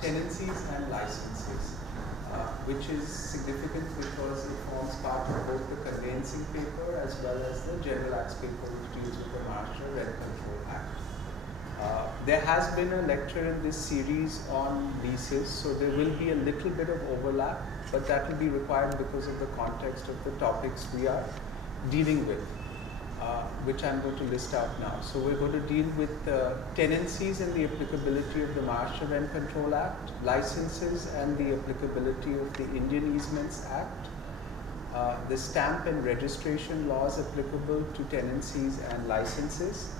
tenancies and licenses, which is significant because it forms part of both the conveyancing paper as well as the General Acts paper, which deals with the Maharashtra Rent Control Act. There has been a lecture in this series on leases, so there will be a little bit of overlap, but that will be required because of the context of the topics we are dealing with, which I'm going to list out now. So we're going to deal with tenancies and the applicability of the Maharashtra Rent Control Act, licenses and the applicability of the Indian Easements Act, the stamp and registration laws applicable to tenancies and licenses,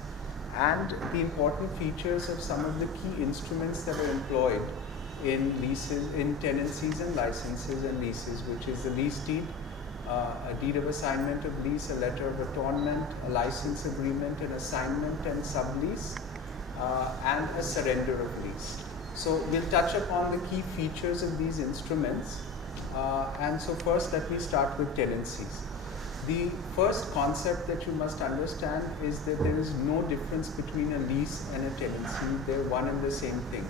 and the important features of some of the key instruments that are employed in leases, in tenancies and licenses and leases, which is the lease deed, a deed of assignment of lease, a letter of atonement, a license agreement, an assignment and sublease, and a surrender of lease. So we'll touch upon the key features of these instruments. And so first let me start with tenancies. The first concept that you must understand is that there is no difference between a lease and a tenancy. They're one and the same thing.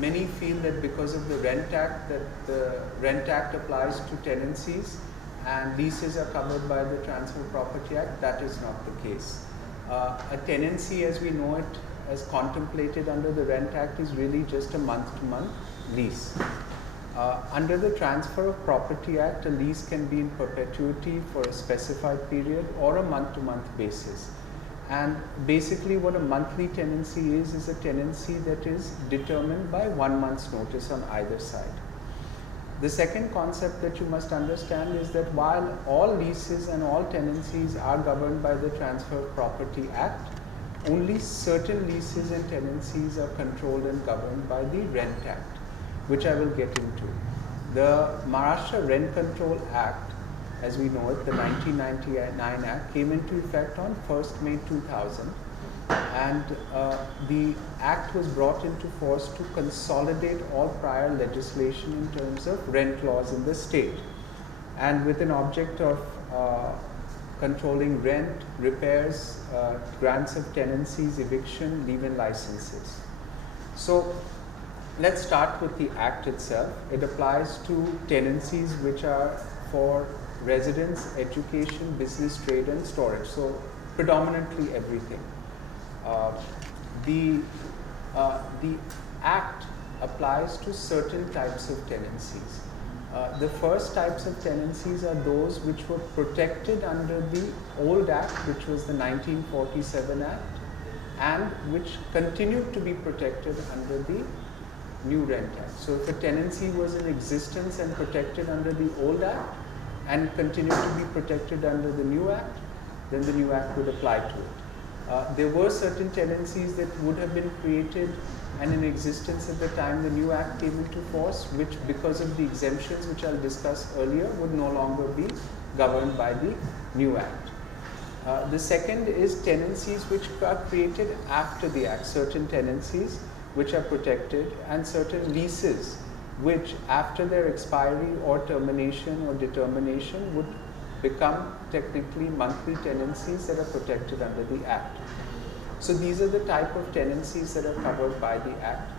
Many feel that because of the Rent Act, that the Rent Act applies to tenancies and leases are covered by the Transfer of Property Act. That is not the case. A tenancy as we know it, as contemplated under the Rent Act, is really just a month-to-month lease. Under the Transfer of Property Act, a lease can be in perpetuity for a specified period or a month-to-month basis. And basically what a monthly tenancy is a tenancy that is determined by 1 month's notice on either side. The second concept that you must understand is that while all leases and all tenancies are governed by the Transfer of Property Act, only certain leases and tenancies are controlled and governed by the Rent Act, which I will get into. The Maharashtra Rent Control Act, as we know it, the 1999 Act, came into effect on 1st May 2000, and the Act was brought into force to consolidate all prior legislation in terms of rent laws in the state, and with an object of controlling rent, repairs, grants of tenancies, eviction, leave-in licenses. So let's start with the Act itself. It applies to tenancies which are for residence, education, business, trade and storage. So predominantly everything. The Act applies to certain types of tenancies. The first types of tenancies are those which were protected under the old Act, which was the 1947 Act, and which continued to be protected under the new Rent Act. So if a tenancy was in existence and protected under the old Act and continued to be protected under the new Act, then the new Act would apply to it. There were certain tenancies that would have been created and in existence at the time the new Act came into force, which because of the exemptions which I'll discuss earlier would no longer be governed by the new Act. The second is tenancies which are created after the Act, certain tenancies which are protected, and certain leases which after their expiry or termination or determination would become technically monthly tenancies that are protected under the Act. So these are the type of tenancies that are covered by the Act.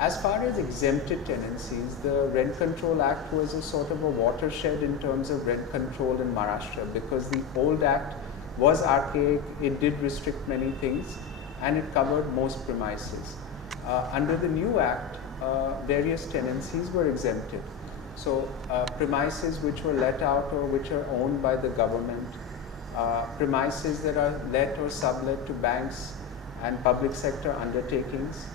As far as exempted tenancies, the Rent Control Act was a sort of a watershed in terms of rent control in Maharashtra, because the old Act was archaic, it did restrict many things, and it covered most premises. Under the new Act, various tenancies were exempted. So premises which were let out or which are owned by the government, premises that are let or sublet to banks and public sector undertakings,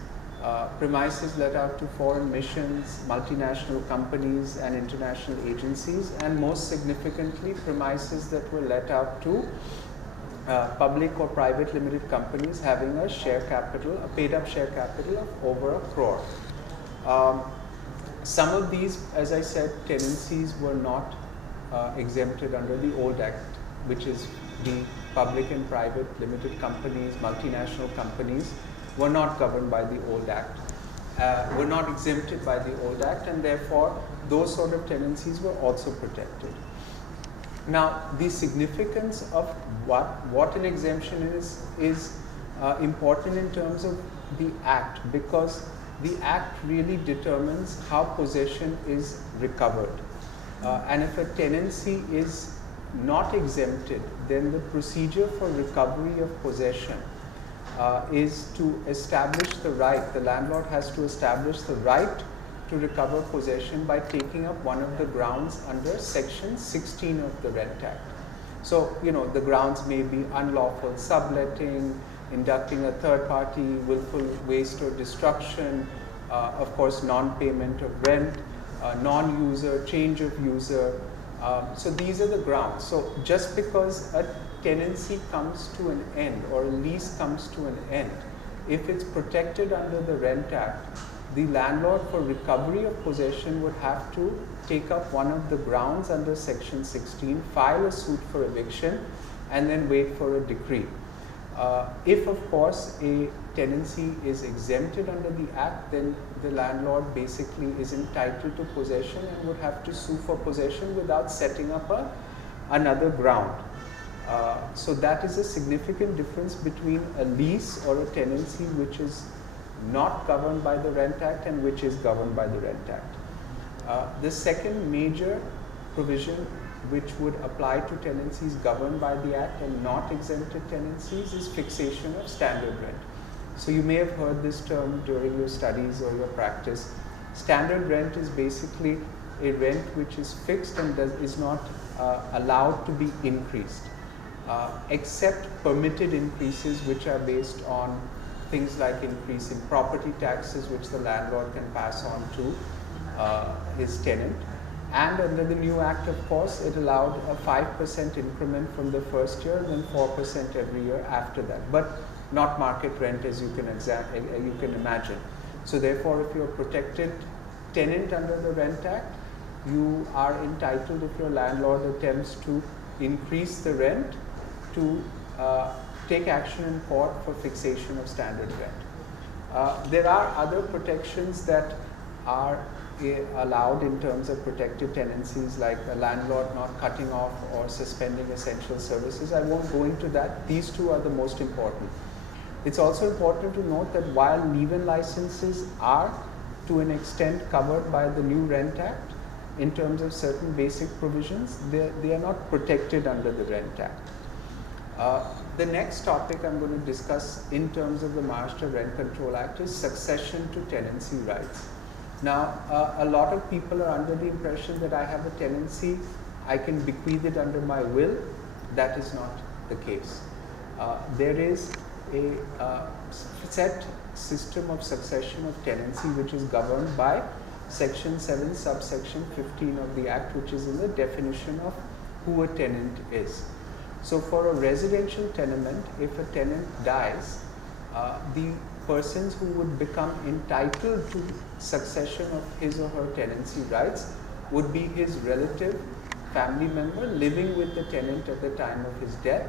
premises let out to foreign missions, multinational companies and international agencies, and most significantly premises that were let out to public or private limited companies having a share capital, a paid up share capital of over 1 crore. Some of these, as I said, tenancies were not exempted under the old Act, which is the public and private limited companies, multinational companies were not governed by the old Act, were not exempted by the old Act, and therefore those sort of tenancies were also protected. Now, the significance of what an exemption is important in terms of the Act, because the Act really determines how possession is recovered. And if a tenancy is not exempted, then the procedure for recovery of possession is to establish the right. The landlord has to establish the right to recover possession by taking up one of the grounds under Section 16 of the Rent Act. So, the grounds may be unlawful subletting, inducting a third party, willful waste or destruction, of course, non-payment of rent, non-user, change of user. So these are the grounds. So just because a tenancy comes to an end or a lease comes to an end, if it's protected under the Rent Act, the landlord for recovery of possession would have to take up one of the grounds under Section 16, file a suit for eviction, and then wait for a decree. If, of course, a tenancy is exempted under the Act, then the landlord basically is entitled to possession and would have to sue for possession without setting up another ground. So that is a significant difference between a lease or a tenancy which is not governed by the Rent Act and which is governed by the Rent Act. The second major provision which would apply to tenancies governed by the Act and not exempted tenancies is fixation of standard rent. So you may have heard this term during your studies or your practice. Standard rent is basically a rent which is fixed and is not allowed to be increased, except permitted increases which are based on things like increase in property taxes which the landlord can pass on to his tenant. And under the new Act, of course, it allowed a 5% increment from the first year, then 4% every year after that, but not market rent as you can imagine. So therefore, if you're a protected tenant under the Rent Act, you are entitled, if your landlord attempts to increase the rent, to take action in court for fixation of standard rent. There are other protections that are allowed in terms of protected tenancies, like a landlord not cutting off or suspending essential services. I won't go into that. These two are the most important. It's also important to note that while leave-in licenses are to an extent covered by the new Rent Act in terms of certain basic provisions, they are not protected under the Rent Act. The next topic I'm going to discuss in terms of the Maharashtra Rent Control Act is succession to tenancy rights. Now, a lot of people are under the impression that I have a tenancy, I can bequeath it under my will. That is not the case. There is a set system of succession of tenancy which is governed by Section 7, subsection 15 of the Act, which is in the definition of who a tenant is. So for a residential tenement, if a tenant dies, the persons who would become entitled to succession of his or her tenancy rights would be his relative, family member living with the tenant at the time of his death.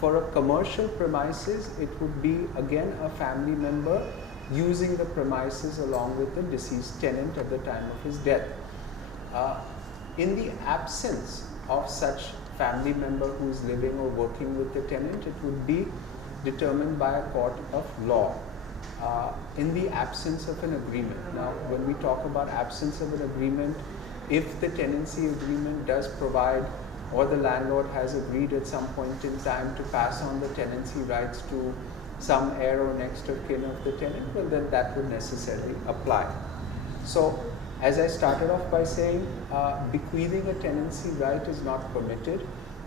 For a commercial premises, it would be again a family member using the premises along with the deceased tenant at the time of his death. In the absence of such family member who is living or working with the tenant, it would be determined by a court of law. In the absence of an agreement. Now, when we talk about absence of an agreement, if the tenancy agreement does provide, or the landlord has agreed at some point in time to pass on the tenancy rights to some heir or next of kin of the tenant, well then that would necessarily apply. So, as I started off by saying, bequeathing a tenancy right is not permitted,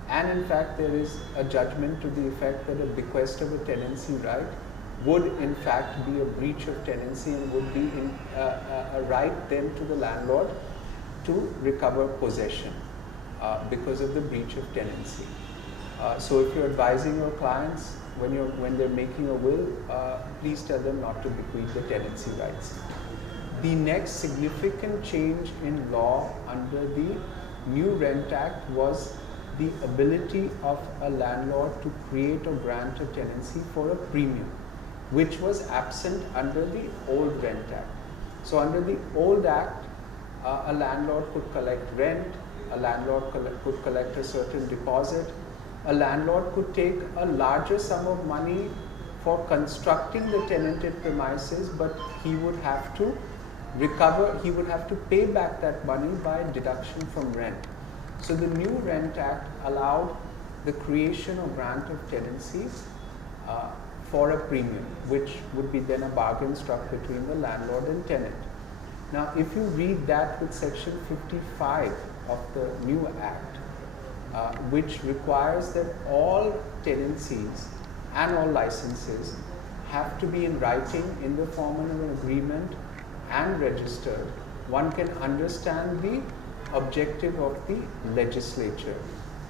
and in fact there is a judgment to the effect that a bequest of a tenancy right would in fact be a breach of tenancy and would be a right then to the landlord to recover possession because of the breach of tenancy. So if you're advising your clients when they're making a will, please tell them not to bequeath the tenancy rights. The next significant change in law under the new Rent Act was the ability of a landlord to create or grant a tenancy for a premium, which was absent under the old Rent Act. So under the old Act, a landlord could collect rent, a landlord could collect a certain deposit, a landlord could take a larger sum of money for constructing the tenanted premises, but he would have to pay back that money by deduction from rent. So the new Rent Act allowed the creation or grant of tenancies for a premium, which would be then a bargain struck between the landlord and tenant. Now, if you read that with section 55 of the new Act, which requires that all tenancies and all licenses have to be in writing in the form of an agreement and registered, one can understand the objective of the legislature,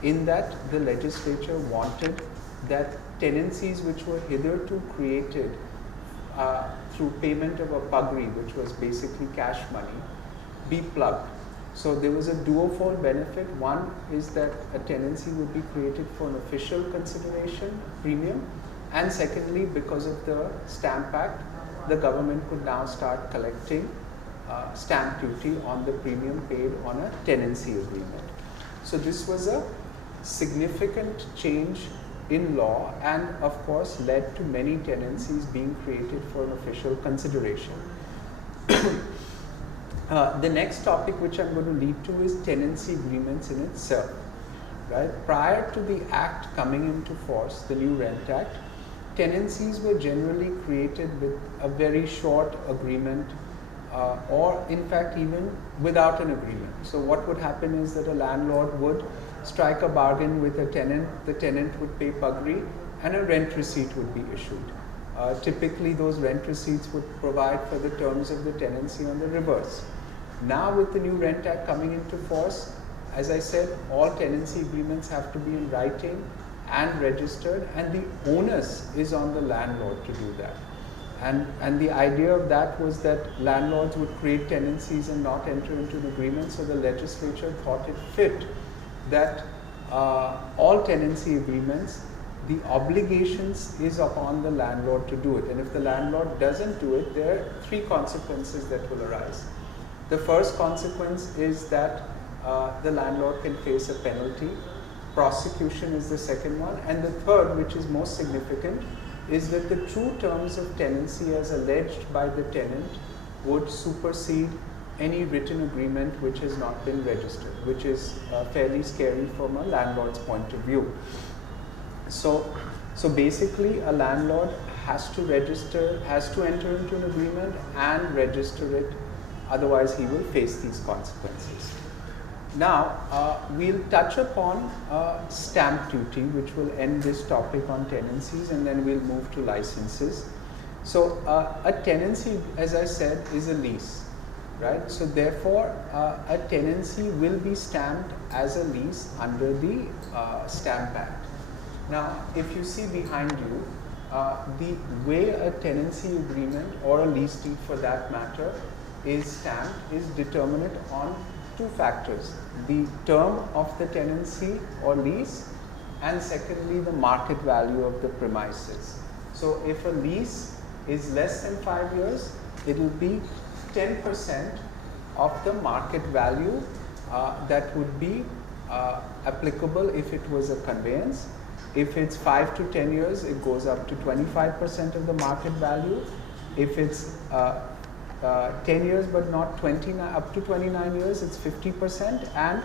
in that the legislature wanted that tenancies which were hitherto created through payment of a pagri, which was basically cash money, be plugged. So there was a duofold benefit. One is that a tenancy would be created for an official consideration, premium, and secondly, because of the Stamp Act, the government could now start collecting stamp duty on the premium paid on a tenancy agreement. So this was a significant change in law, and of course led to many tenancies being created for an official consideration. The next topic which I'm going to lead to is tenancy agreements in itself. Right? Prior to the Act coming into force, the new Rent Act, tenancies were generally created with a very short agreement, or in fact even without an agreement. So what would happen is that a landlord would strike a bargain with a tenant, the tenant would pay pagri, and a rent receipt would be issued. Typically those rent receipts would provide for the terms of the tenancy on the reverse. Now with the new Rent Act coming into force, as I said, all tenancy agreements have to be in writing and registered, and the onus is on the landlord to do that. And the idea of that was that landlords would create tenancies and not enter into an agreement, so the legislature thought it fit that all tenancy agreements, the obligations is upon the landlord to do it. And if the landlord doesn't do it, there are three consequences that will arise. The first consequence is that the landlord can face a penalty. Prosecution is the second one. And the third, which is most significant, is that the true terms of tenancy as alleged by the tenant would supersede any written agreement which has not been registered, which is fairly scary from a landlord's point of view. So basically a landlord has to enter into an agreement and register it, otherwise he will face these consequences. Now we'll touch upon stamp duty, which will end this topic on tenancies, and then we'll move to licenses. So a tenancy, as I said, is a lease, right? So therefore a tenancy will be stamped as a lease under the Stamp Act. Now if you see behind you, the way a tenancy agreement or a lease deed for that matter is stamped is determinate on two factors: the term of the tenancy or lease, and secondly the market value of the premises. So if a lease is less than 5 years, it will be 10% of the market value that would be applicable if it was a conveyance. If it's 5 to 10 years, it goes up to 25% of the market value. If it's 10 years but not 29, up to 29 years, it's 50%. And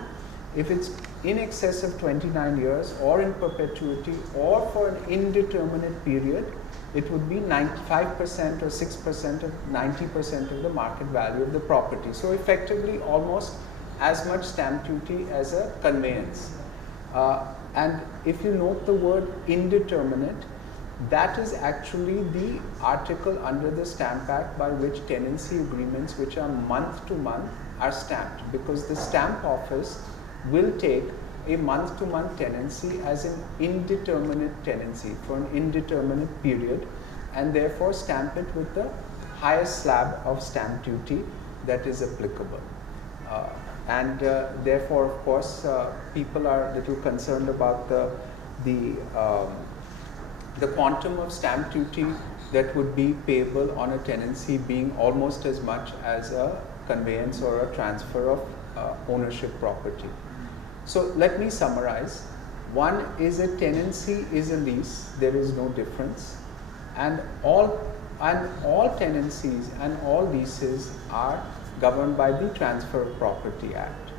if it's in excess of 29 years or in perpetuity or for an indeterminate period, it would be 95% or 6% of 90% of the market value of the property. So effectively almost as much stamp duty as a conveyance. And if you note the word indeterminate, that is actually the article under the Stamp Act by which tenancy agreements which are month to month are stamped, because the stamp office will take a month to month tenancy as an indeterminate tenancy for an indeterminate period, and therefore stamp it with the highest slab of stamp duty that is applicable. Therefore, of course, people are a little concerned about the quantum of stamp duty that would be payable on a tenancy being almost as much as a conveyance or a transfer of ownership property. So let me summarize. One is a tenancy is a lease, there is no difference. and all tenancies and all leases are governed by the Transfer of Property Act.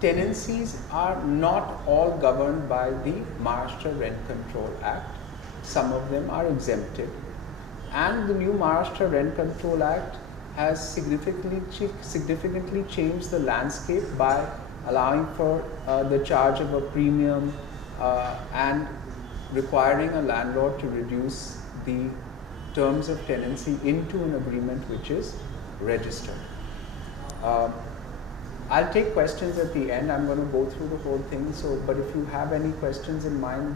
Tenancies are not all governed by the Maharashtra Rent Control Act. Some of them are exempted, and the new Maharashtra Rent Control Act has significantly changed the landscape by allowing for the charge of a premium and requiring a landlord to reduce the terms of tenancy into an agreement which is registered. I'll take questions at the end. I'm going to go through the whole thing. But if you have any questions in mind,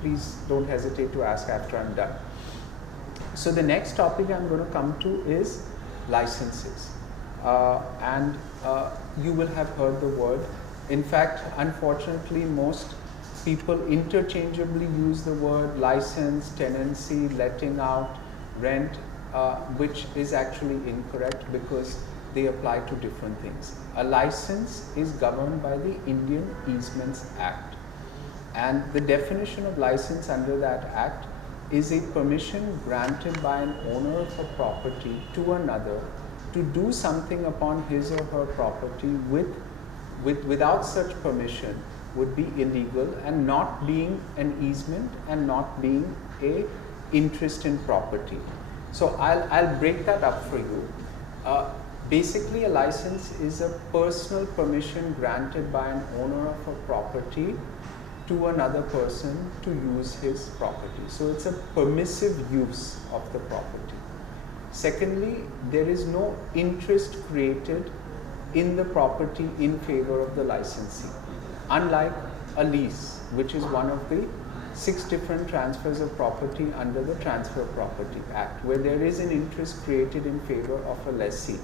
please don't hesitate to ask after I'm done. So the next topic I'm going to come to is licenses. You will have heard the word. In fact, unfortunately, most people interchangeably use the word license, tenancy, letting out, rent, which is actually incorrect because they apply to different things. A license is governed by the Indian Easements Act, and the definition of license under that act is a permission granted by an owner of a property to another to do something upon his or her property without such permission would be illegal, and not being an easement and not being a interest in property. So I'll break that up for you. Basically, a license is a personal permission granted by an owner of a property to another person to use his property. So it's a permissive use of the property. Secondly, there is no interest created in the property in favor of the licensee, unlike a lease, which is one of the 6 different transfers of property under the Transfer of Property Act, where there is an interest created in favor of a lessee.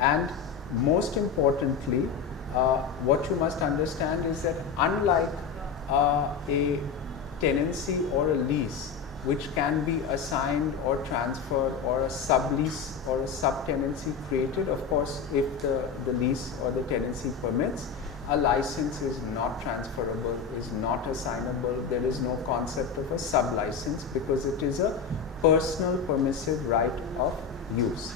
And most importantly, what you must understand is that unlike a tenancy or a lease, which can be assigned or transferred, or a sublease or a subtenancy created, of course, if the lease or the tenancy permits, a license is not transferable, is not assignable. There is no concept of a sub-license because it is a personal permissive right of use.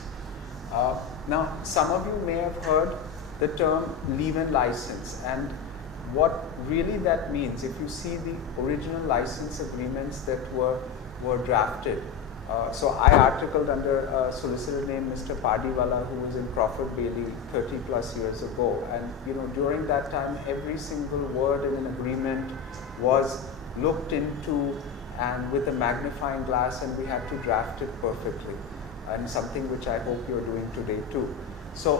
Now, some of you may have heard the term leave-in license, and what really that means, if you see the original license agreements that were drafted. So I articled under a solicitor named Mr. Padiwala, who was in Crawford Bailey 30 plus years ago, and during that time every single word in an agreement was looked into and with a magnifying glass, and we had to draft it perfectly, and something which I hope you're doing today too. So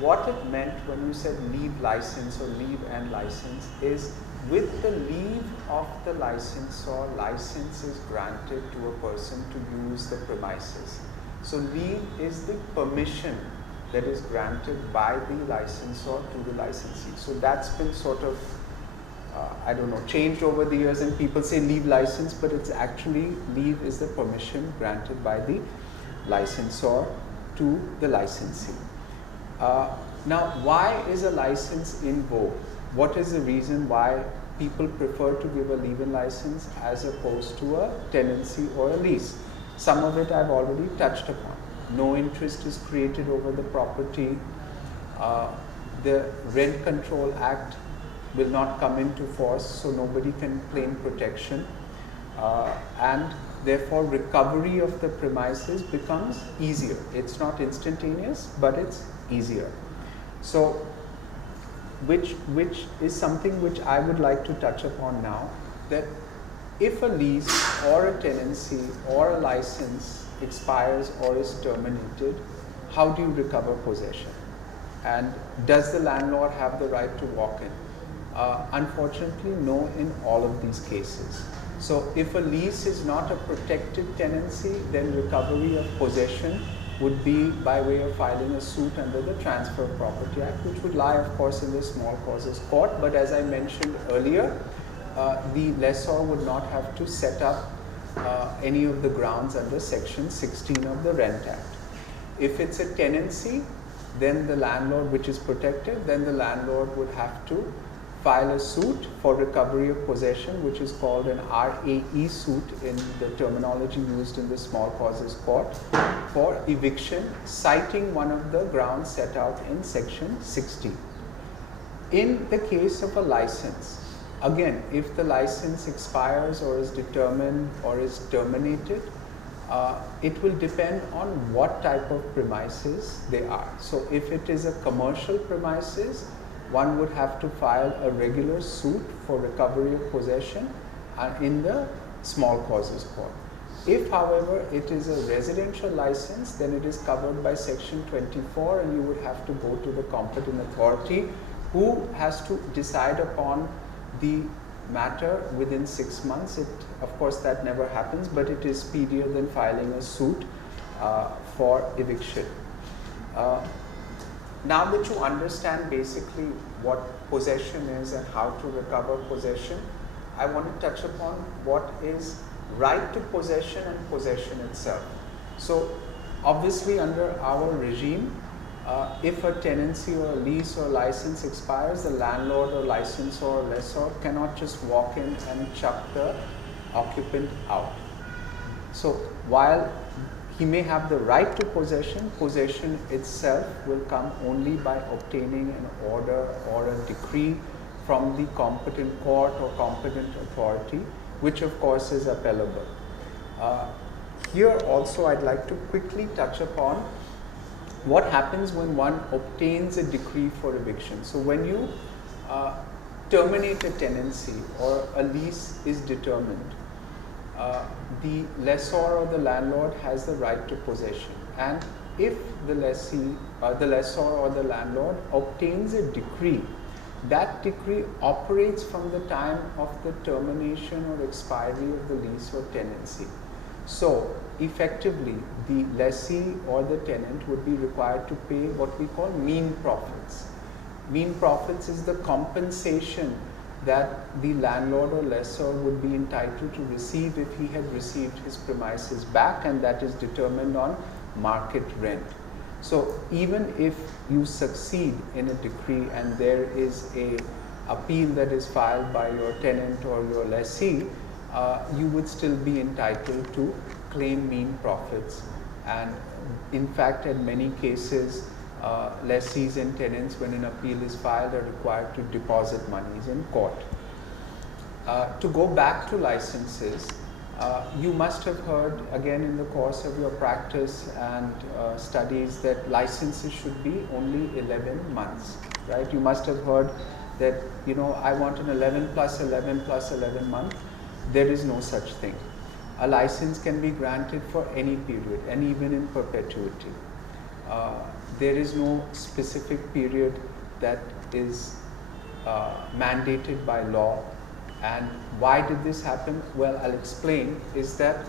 what it meant when you said leave license or leave and license is, with the leave of the licensor, license is granted to a person to use the premises. So leave is the permission that is granted by the licensor to the licensee. So that's been sort of, changed over the years, and people say leave license, but it's actually leave is the permission granted by the licensor to the licensee. Now, why is a license in vogue? What is the reason why people prefer to give a leave-in license as opposed to a tenancy or a lease? Some of it I've already touched upon. No interest is created over the property. The Rent Control Act will not come into force, so nobody can claim protection. And therefore, recovery of the premises becomes easier. It's not instantaneous, but it's easier. So, which is something which I would like to touch upon now, that if a lease or a tenancy or a license expires or is terminated, how do you recover possession? And does the landlord have the right to walk in? Unfortunately, no in all of these cases. So if a lease is not a protected tenancy, then recovery of possession would be by way of filing a suit under the Transfer of Property Act, which would lie, of course, in the small causes court. But as I mentioned earlier, the lessor would not have to set up any of the grounds under Section 16 of the Rent Act. If it's a tenancy, then the landlord, which is protected, then the landlord would have to file a suit for recovery of possession, which is called an RAE suit in the terminology used in the small causes court, for eviction, citing one of the grounds set out in section 60. In the case of a license, again, if the license expires or is determined or is terminated, it will depend on what type of premises they are. So if it is a commercial premises, one would have to file a regular suit for recovery of possession in the small causes court. If, however, it is a residential license, then it is covered by section 24, and you would have to go to the competent authority who has to decide upon the matter within 6 months. Of course, that never happens, but it is speedier than filing a suit for eviction. Now that you understand basically what possession is and how to recover possession, I want to touch upon what is right to possession and possession itself. So obviously under our regime, if a tenancy or a lease or license expires, the landlord or licensor or lessor cannot just walk in and chuck the occupant out. So while he may have the right to possession, possession itself will come only by obtaining an order or a decree from the competent court or competent authority, which of course is appellable. Here also I'd like to quickly touch upon what happens when one obtains a decree for eviction. So when you terminate a tenancy or a lease is determined, the lessor or the landlord has the right to possession, and if the lessor or the landlord obtains a decree, that decree operates from the time of the termination or expiry of the lease or tenancy. So effectively, the lessee or the tenant would be required to pay what we call mean profits. Mean profits is the compensation that the landlord or lessor would be entitled to receive if he had received his premises back, and that is determined on market rent. So even if you succeed in a decree and there is an appeal that is filed by your tenant or your lessee, you would still be entitled to claim mean profits. And in fact, in many cases, lessees and tenants, when an appeal is filed, are required to deposit monies in court. To go back to licenses, you must have heard again in the course of your practice and studies that licenses should be only 11 months, right? You must have heard that, you know, I want an 11 plus 11 plus 11 month. There is no such thing. A license can be granted for any period and even in perpetuity. There is no specific period that is mandated by law. And why did this happen? Well, I'll explain. Is that,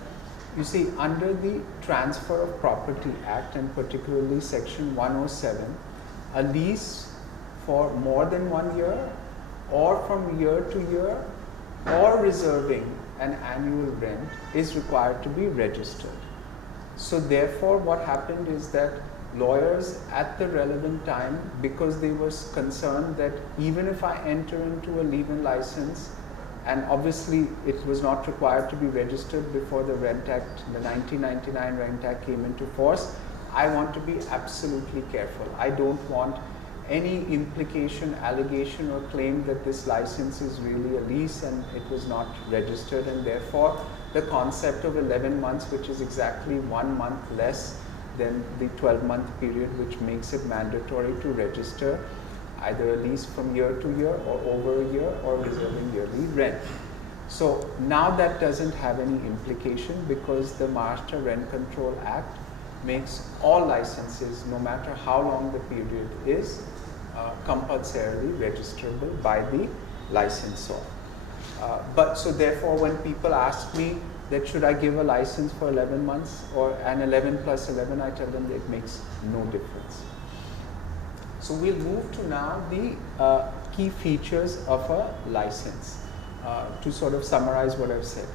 you see, under the Transfer of Property Act, and particularly section 107, a lease for more than 1 year or from year to year or reserving an annual rent is required to be registered. So therefore what happened is that lawyers at the relevant time, because they were concerned that even if I enter into a leave-in license, and obviously it was not required to be registered before the Rent Act, the 1999 Rent Act came into force, I want to be absolutely careful. I don't want any implication, allegation or claim that this license is really a lease and it was not registered, and therefore the concept of 11 months, which is exactly 1 month less than the 12-month period, which makes it mandatory to register either a lease from year to year or over a year or reserving yearly rent. So now that doesn't have any implication, because the Maharashtra Rent Control Act makes all licenses, no matter how long the period is, compulsorily registerable by the licensor. But so therefore, when people ask me that should I give a license for 11 months or an 11 plus 11, I tell them that it makes no difference. So we'll move to now the key features of a license to sort of summarize what I've said.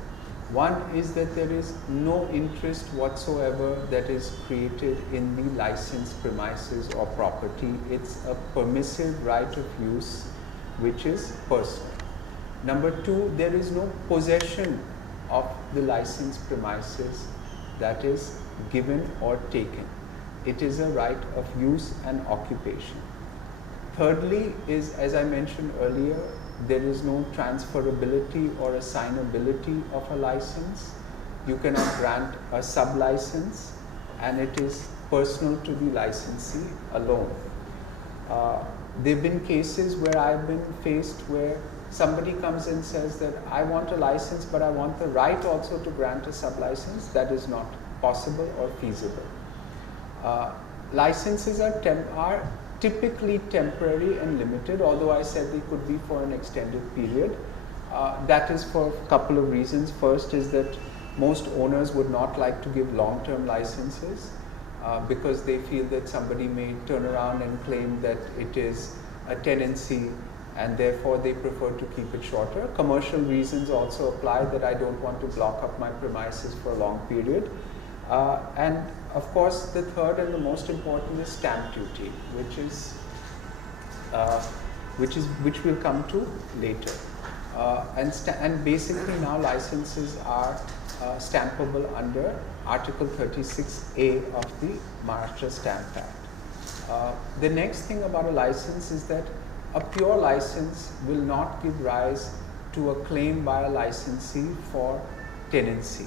One is that there is no interest whatsoever that is created in the licensed premises or property. It's a permissive right of use which is personal. Number two, there is no possession of the licensed premises that is given or taken. It is a right of use and occupation. Thirdly is, as I mentioned earlier, there is no transferability or assignability of a license. You cannot grant a sub-license, and it is personal to the licensee alone. There have been cases where I've been faced where somebody comes and says that I want a license, but I want the right also to grant a sub-license. That is not possible or feasible. Licenses are typically temporary and limited, although I said they could be for an extended period. That is for a couple of reasons. First is that most owners would not like to give long-term licenses because they feel that somebody may turn around and claim that it is a tenancy, and therefore they prefer to keep it shorter. Commercial reasons also apply, that I don't want to block up my premises for a long period. And of course, the third and the most important is stamp duty, which we'll come to later. And basically now licenses are stampable under Article 36A of the Maharashtra Stamp Act. The next thing about a license is that a pure license will not give rise to a claim by a licensee for tenancy,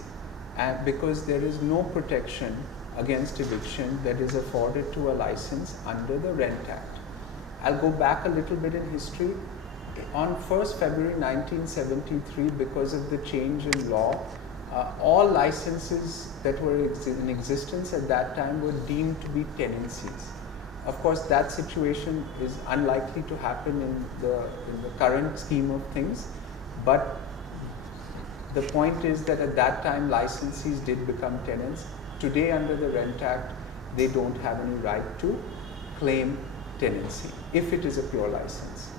and because there is no protection against eviction that is afforded to a license under the Rent Act. I'll go back a little bit in history. On 1st February 1973, because of the change in law, all licenses that were in existence at that time were deemed to be tenancies. Of course, that situation is unlikely to happen in the current scheme of things, but the point is that at that time licensees did become tenants. Today, under the Rent Act, they don't have any right to claim tenancy if it is a pure license.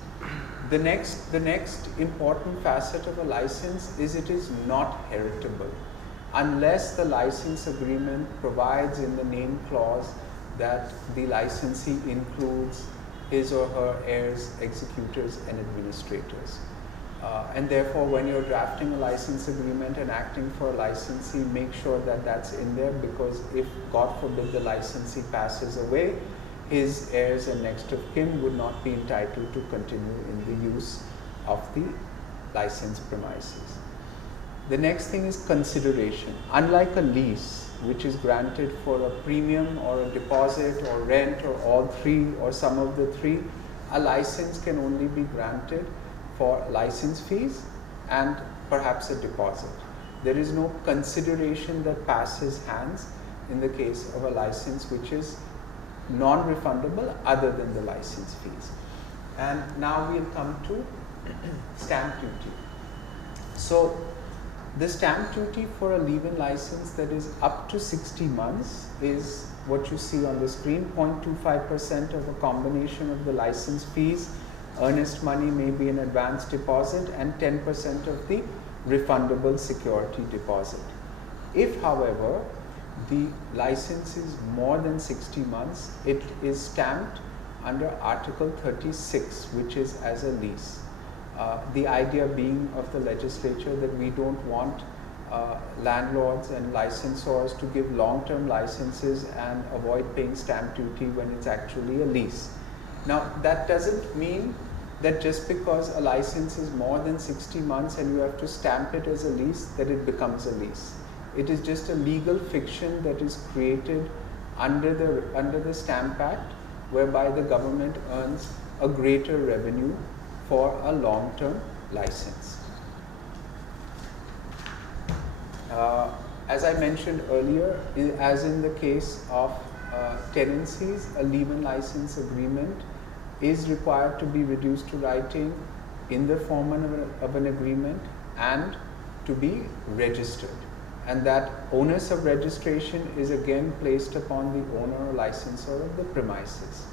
The next important facet of a license is it is not heritable unless the license agreement provides in the name clause that the licensee includes his or her heirs, executors, and administrators. And therefore, when you're drafting a license agreement and acting for a licensee, make sure that that's in there, because if, God forbid, the licensee passes away, his heirs and next of kin would not be entitled to continue in the use of the licensed premises. The next thing is consideration. Unlike a lease, which is granted for a premium or a deposit or rent or all three or some of the three, a license can only be granted for license fees and perhaps a deposit. There is no consideration that passes hands in the case of a license which is non-refundable other than the license fees. And now we'll come to stamp duty. So the stamp duty for a leave-in license that is up to 60 months is what you see on the screen, 0.25% of a combination of the license fees, earnest money, maybe an advance deposit, and 10% of the refundable security deposit. If, however, the license is more than 60 months, it is stamped under Article 36, which is as a lease. The idea being of the legislature that we don't want landlords and licensors to give long-term licenses and avoid paying stamp duty when it's actually a lease. Now, that doesn't mean that just because a license is more than 60 months and you have to stamp it as a lease, that it becomes a lease. It is just a legal fiction that is created under the Stamp Act, whereby the government earns a greater revenue for a long-term license. As I mentioned earlier, as in the case of tenancies, a leave-in license agreement is required to be reduced to writing in the form of an agreement and to be registered. And that onus of registration is again placed upon the owner or licensor of the premises.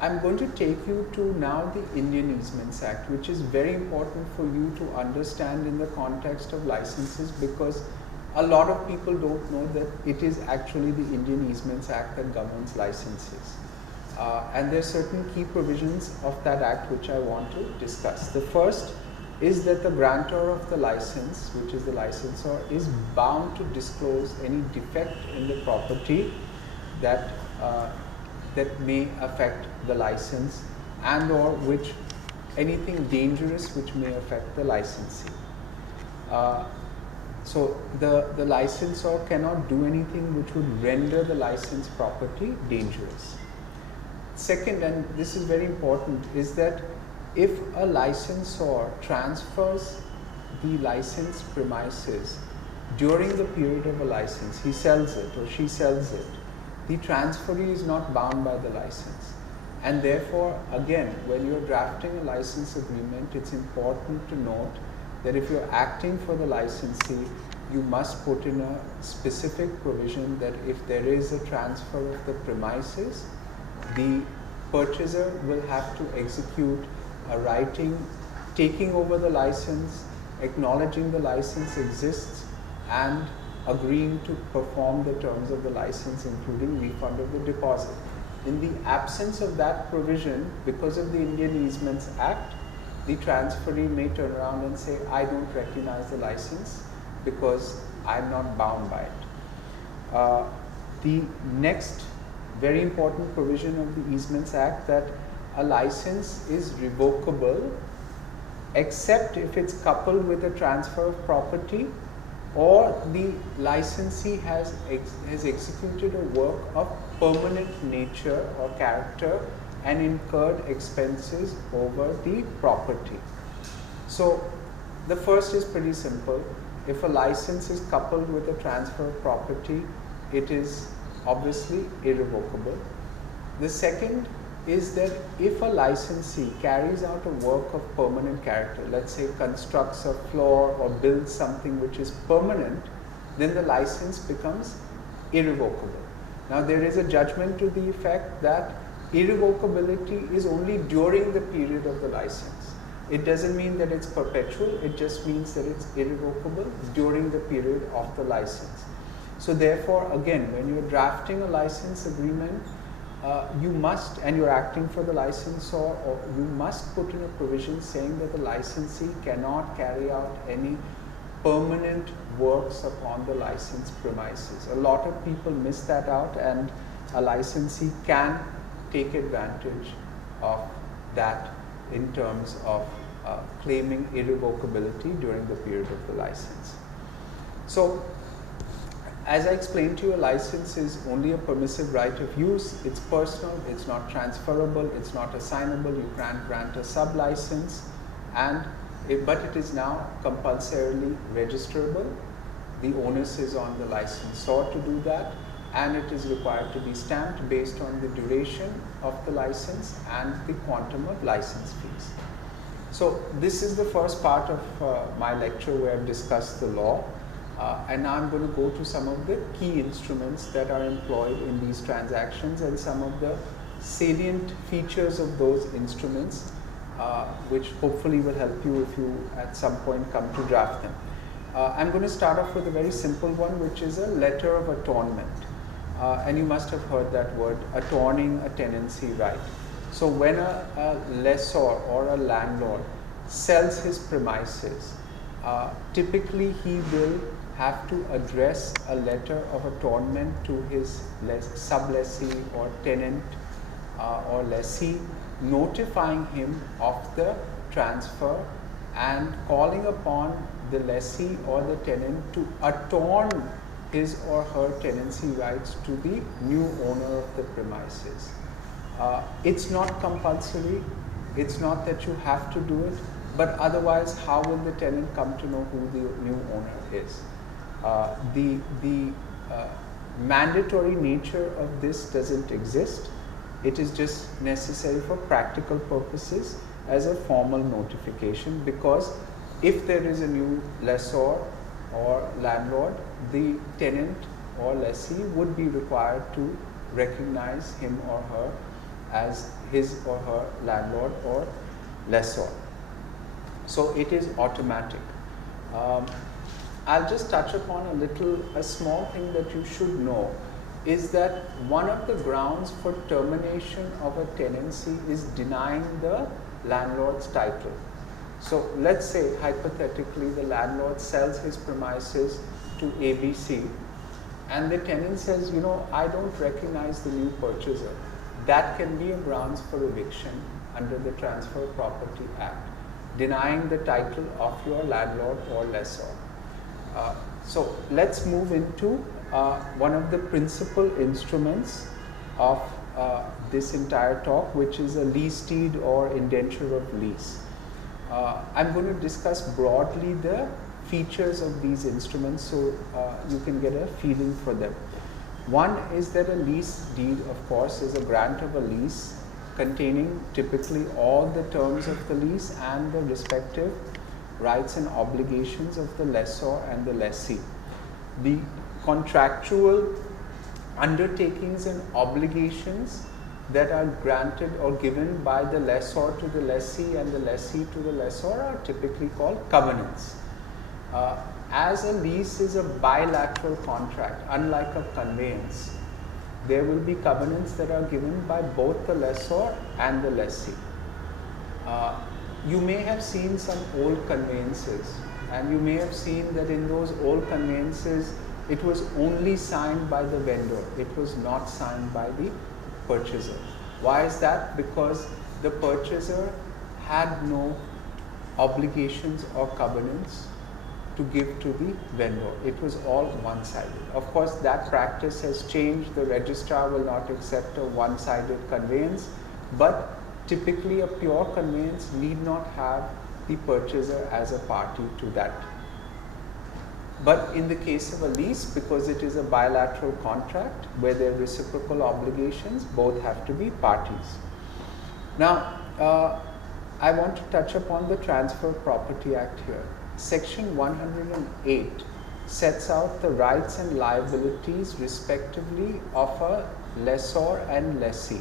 I'm going to take you to now the Indian Easements Act, which is very important for you to understand in the context of licenses, because a lot of people don't know that it is actually the Indian Easements Act that governs licenses. And there are certain key provisions of that act which I want to discuss. The first is that the grantor of the license, which is the licensor, is bound to disclose any defect in the property that may affect the license, and or which anything dangerous which may affect the licensee. So the licensor cannot do anything which would render the licensed property dangerous. Second, and this is very important, is that if a licensor transfers the licensed premises during the period of a license, he sells it or she sells it, the transferee is not bound by the license. And therefore, again, when you're drafting a license agreement, it's important to note that if you're acting for the licensee, you must put in a specific provision that if there is a transfer of the premises, the purchaser will have to execute a writing taking over the license, acknowledging the license exists, and agreeing to perform the terms of the license, including refund of the deposit. In the absence of that provision, because of the Indian Easements Act, the transferee may turn around and say, I don't recognize the license because I'm not bound by it. The next very important provision of the Easements Act, that a license is revocable except if it's coupled with a transfer of property, or the licensee has executed a work of permanent nature or character and incurred expenses over the property. So the first is pretty simple. If a license is coupled with a transfer of property, it is obviously irrevocable. The second is that if a licensee carries out a work of permanent character, let's say constructs a floor or builds something which is permanent, then the license becomes irrevocable. Now there is a judgment to the effect that irrevocability is only during the period of the license. It doesn't mean that it's perpetual, it just means that it's irrevocable during the period of the license. So therefore, again, when you're drafting a license agreement, you must, and you're acting for the licensor, or you must put in a provision saying that the licensee cannot carry out any permanent works upon the licensed premises. A lot of people miss that out, and a licensee can take advantage of that in terms of claiming irrevocability during the period of the license. So, as I explained to you, a license is only a permissive right of use. It's personal, it's not transferable, it's not assignable. You can't grant a sub-license, but it is now compulsorily registerable. The onus is on the licensor to do that, and it is required to be stamped based on the duration of the license and the quantum of license fees. So this is the first part of my lecture where I've discussed the law. And now I'm going to go to some of the key instruments that are employed in these transactions and some of the salient features of those instruments, which hopefully will help you if you at some point come to draft them. I'm going to start off with a very simple one, which is a letter of attornment. And you must have heard that word, attorning a tenancy right. So when a lessor or a landlord sells his premises, typically he will have to address a letter of attornment to his sub-lessee or tenant or lessee, notifying him of the transfer and calling upon the lessee or the tenant to attorn his or her tenancy rights to the new owner of the premises. It's not compulsory, it's not that you have to do it, but otherwise how will the tenant come to know who the new owner is? The mandatory nature of this doesn't exist. It is just necessary for practical purposes as a formal notification, because if there is a new lessor or landlord, the tenant or lessee would be required to recognize him or her as his or her landlord or lessor. So it is automatic. I'll just touch upon a small thing that you should know, is that one of the grounds for termination of a tenancy is denying the landlord's title. So let's say hypothetically the landlord sells his premises to ABC and the tenant says, you know, I don't recognize the new purchaser. That can be a grounds for eviction under the Transfer Property Act, denying the title of your landlord or lessor. So let's move into one of the principal instruments of this entire talk, which is a lease deed or indenture of lease. I'm going to discuss broadly the features of these instruments so you can get a feeling for them. One is that a lease deed, of course, is a grant of a lease containing typically all the terms of the lease and the respective rights and obligations of the lessor and the lessee. The contractual undertakings and obligations that are granted or given by the lessor to the lessee and the lessee to the lessor are typically called covenants. As a lease is a bilateral contract, unlike a conveyance, there will be covenants that are given by both the lessor and the lessee. You may have seen some old conveyances, and you may have seen that in those old conveyances, it was only signed by the vendor. It was not signed by the purchaser. Why is that? Because the purchaser had no obligations or covenants to give to the vendor. It was all one-sided. Of course, that practice has changed. The registrar will not accept a one-sided conveyance, but typically a pure conveyance need not have the purchaser as a party to that. But in the case of a lease, because it is a bilateral contract where there are reciprocal obligations, both have to be parties. Now, I want to touch upon the Transfer Property Act here. Section 108 sets out the rights and liabilities respectively of a lessor and lessee.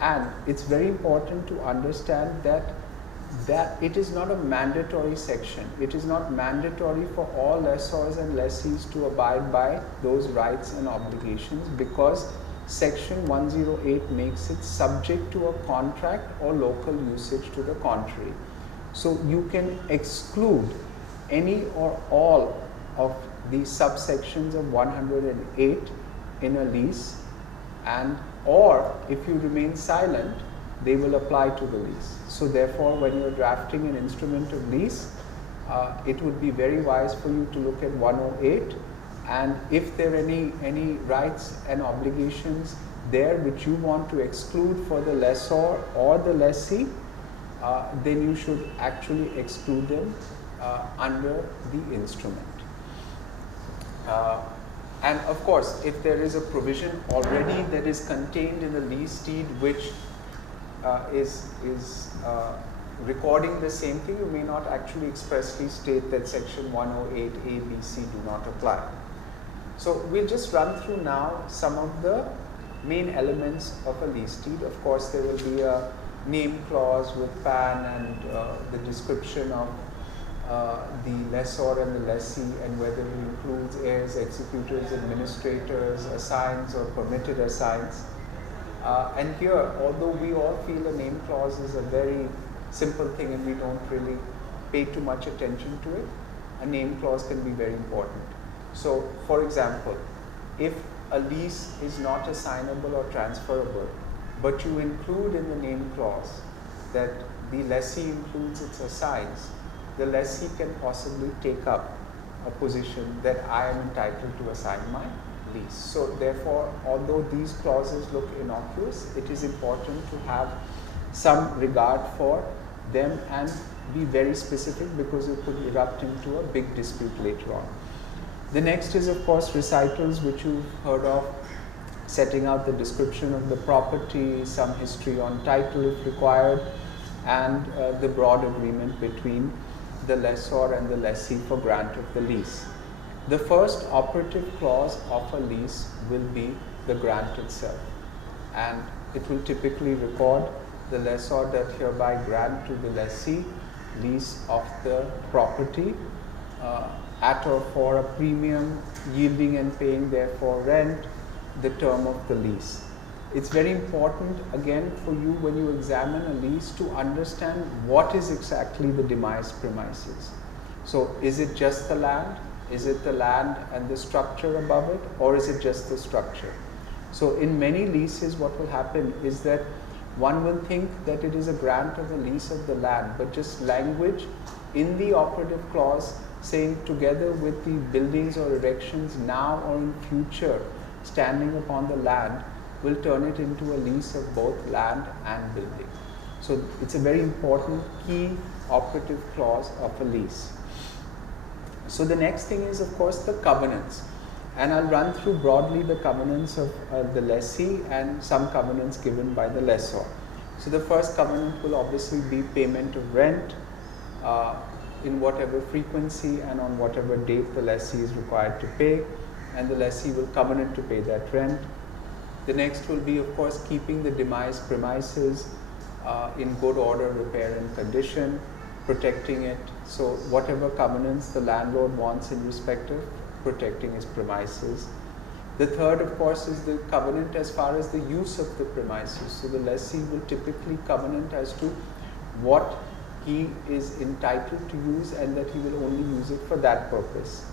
And it's very important to understand that it is not a mandatory section. It is not mandatory for all lessors and lessees to abide by those rights and obligations, because Section 108 makes it subject to a contract or local usage to the contrary. So you can exclude any or all of the subsections of 108 in a lease, and or if you remain silent, they will apply to the lease. So therefore, when you are drafting an instrument of lease, it would be very wise for you to look at 108, and if there are any rights and obligations there which you want to exclude for the lessor or the lessee, then you should actually exclude them under the instrument. And of course, if there is a provision already that is contained in the lease deed which is recording the same thing, you may not actually expressly state that Section 108 A, B, C do not apply. So we'll just run through now some of the main elements of a lease deed. Of course, there will be a name clause with PAN and the description of the lessor and the lessee, and whether it includes heirs, executors, administrators, assigns or permitted assigns. And here, although we all feel a name clause is a very simple thing and we don't really pay too much attention to it, a name clause can be very important. So, for example, if a lease is not assignable or transferable, but you include in the name clause that the lessee includes its assigns, the lessee can possibly take up a position that I am entitled to assign my lease. So therefore, although these clauses look innocuous, it is important to have some regard for them and be very specific, because it could erupt into a big dispute later on. The next is, of course, recitals, which you've heard of, setting out the description of the property, some history on title if required, and the broad agreement between the lessor and the lessee for grant of the lease. The first operative clause of a lease will be the grant itself, and it will typically record the lessor that hereby grant to the lessee lease of the property at or for a premium, yielding and paying therefore rent, the term of the lease. It's very important again for you when you examine a lease to understand what is exactly the demised premises. So is it just the land? Is it the land and the structure above it, or is it just the structure? So in many leases what will happen is that one will think that it is a grant of the lease of the land, but just language in the operative clause saying together with the buildings or erections now or in future standing upon the land will turn it into a lease of both land and building. So it's a very important key operative clause of a lease. So the next thing is, of course, the covenants. And I'll run through broadly the covenants of the lessee and some covenants given by the lessor. So the first covenant will obviously be payment of rent in whatever frequency and on whatever date the lessee is required to pay, and the lessee will covenant to pay that rent. The next will be, of course, keeping the demised premises in good order, repair and condition, protecting it. So whatever covenants the landlord wants in respect of protecting his premises. The third, of course, is the covenant as far as the use of the premises. So the lessee will typically covenant as to what he is entitled to use and that he will only use it for that purpose.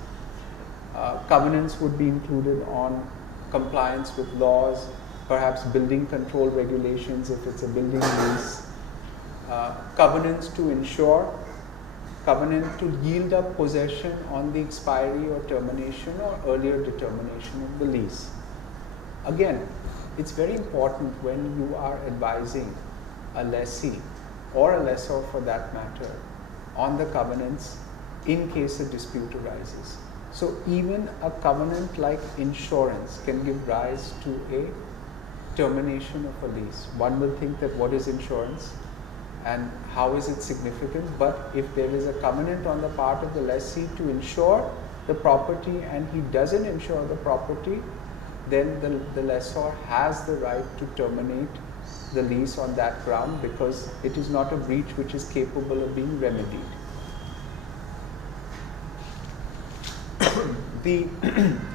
Covenants would be included on compliance with laws, perhaps building control regulations if it's a building lease, covenants to ensure, covenant to yield up possession on the expiry or termination or earlier determination of the lease. Again, it's very important when you are advising a lessee or a lessor for that matter on the covenants in case a dispute arises. So even a covenant like insurance can give rise to a termination of a lease. One will think that what is insurance and how is it significant? But if there is a covenant on the part of the lessee to insure the property and he doesn't insure the property, then the lessor has the right to terminate the lease on that ground because it is not a breach which is capable of being remedied. The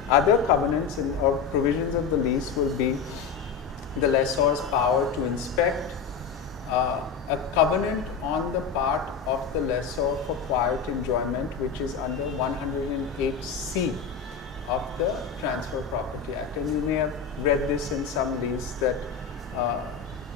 other covenants or provisions of the lease will be the lessor's power to inspect, a covenant on the part of the lessor for quiet enjoyment, which is under 108C of the Transfer Property Act. And you may have read this in some lease that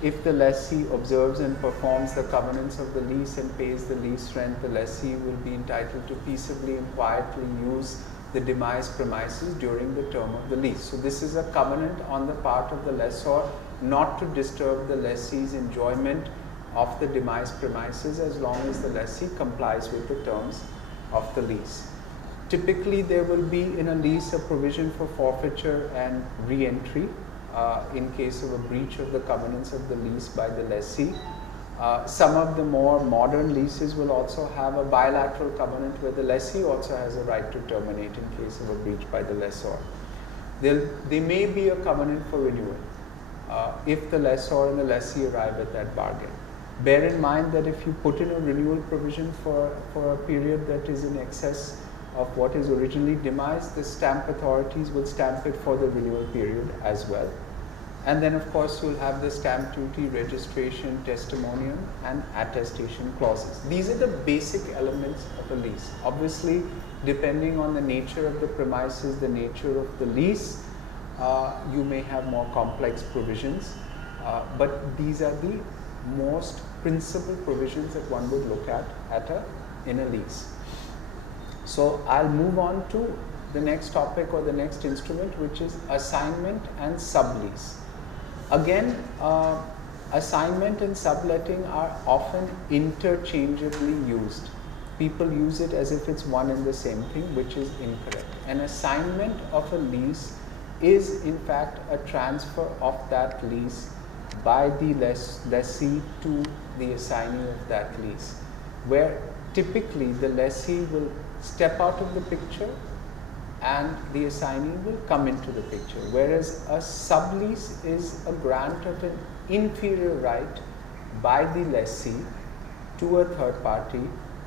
if the lessee observes and performs the covenants of the lease and pays the lease rent, the lessee will be entitled to peaceably and quietly use the demised premises during the term of the lease. So this is a covenant on the part of the lessor not to disturb the lessee's enjoyment of the demised premises as long as the lessee complies with the terms of the lease. Typically there will be in a lease a provision for forfeiture and re-entry in case of a breach of the covenants of the lease by the lessee. Some of the more modern leases will also have a bilateral covenant where the lessee also has a right to terminate in case of a breach by the lessor. There may be a covenant for renewal if the lessor and the lessee arrive at that bargain. Bear in mind that if you put in a renewal provision for a period that is in excess of what is originally demised, the stamp authorities will stamp it for the renewal period as well. And then of course you'll have the stamp duty, registration, testimonial and attestation clauses. These are the basic elements of a lease. Obviously, depending on the nature of the premises, the nature of the lease, you may have more complex provisions, but these are the most principal provisions that one would look at in a lease. So I'll move on to the next topic or the next instrument, which is assignment and sublease. Again, assignment and subletting are often interchangeably used. People use it as if it's one and the same thing, which is incorrect. An assignment of a lease is in fact a transfer of that lease by the lessee to the assignee of that lease, where typically the lessee will step out of the picture and the assignee will come into the picture, whereas a sublease is a grant of an inferior right by the lessee to a third party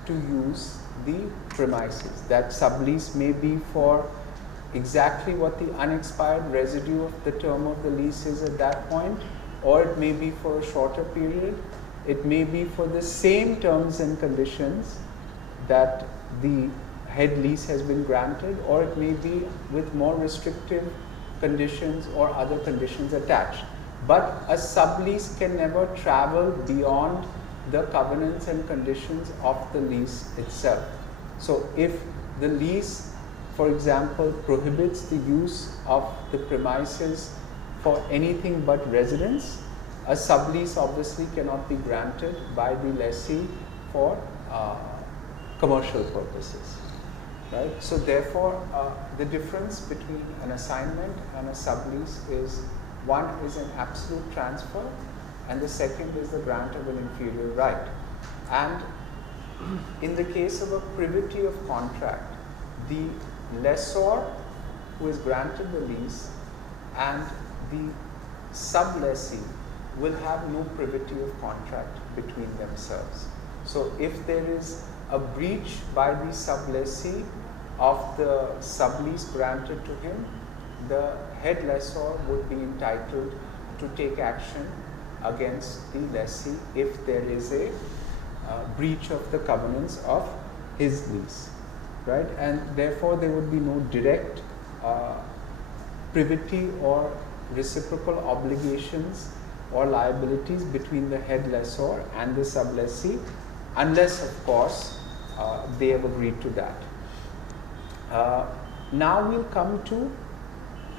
to use the premises. That sublease may be for exactly what the unexpired residue of the term of the lease is at that point, or it may be for a shorter period. It may be for the same terms and conditions that the head lease has been granted, or it may be with more restrictive conditions or other conditions attached. But a sublease can never travel beyond the covenants and conditions of the lease itself. So if the lease, for example, prohibits the use of the premises for anything but residence, a sublease obviously cannot be granted by the lessee for commercial purposes. Right? So therefore, the difference between an assignment and a sublease is, one is an absolute transfer, and the second is the grant of an inferior right. And in the case of a privity of contract, the lessor who is granted the lease and the sublessee will have no privity of contract between themselves. So if there is a breach by the sublessee of the sublease granted to him, the head lessor would be entitled to take action against the lessee if there is a breach of the covenants of his lease, right? And therefore there would be no direct privity or reciprocal obligations or liabilities between the head lessor and the sublessee, unless of course they have agreed to that. Now we'll come to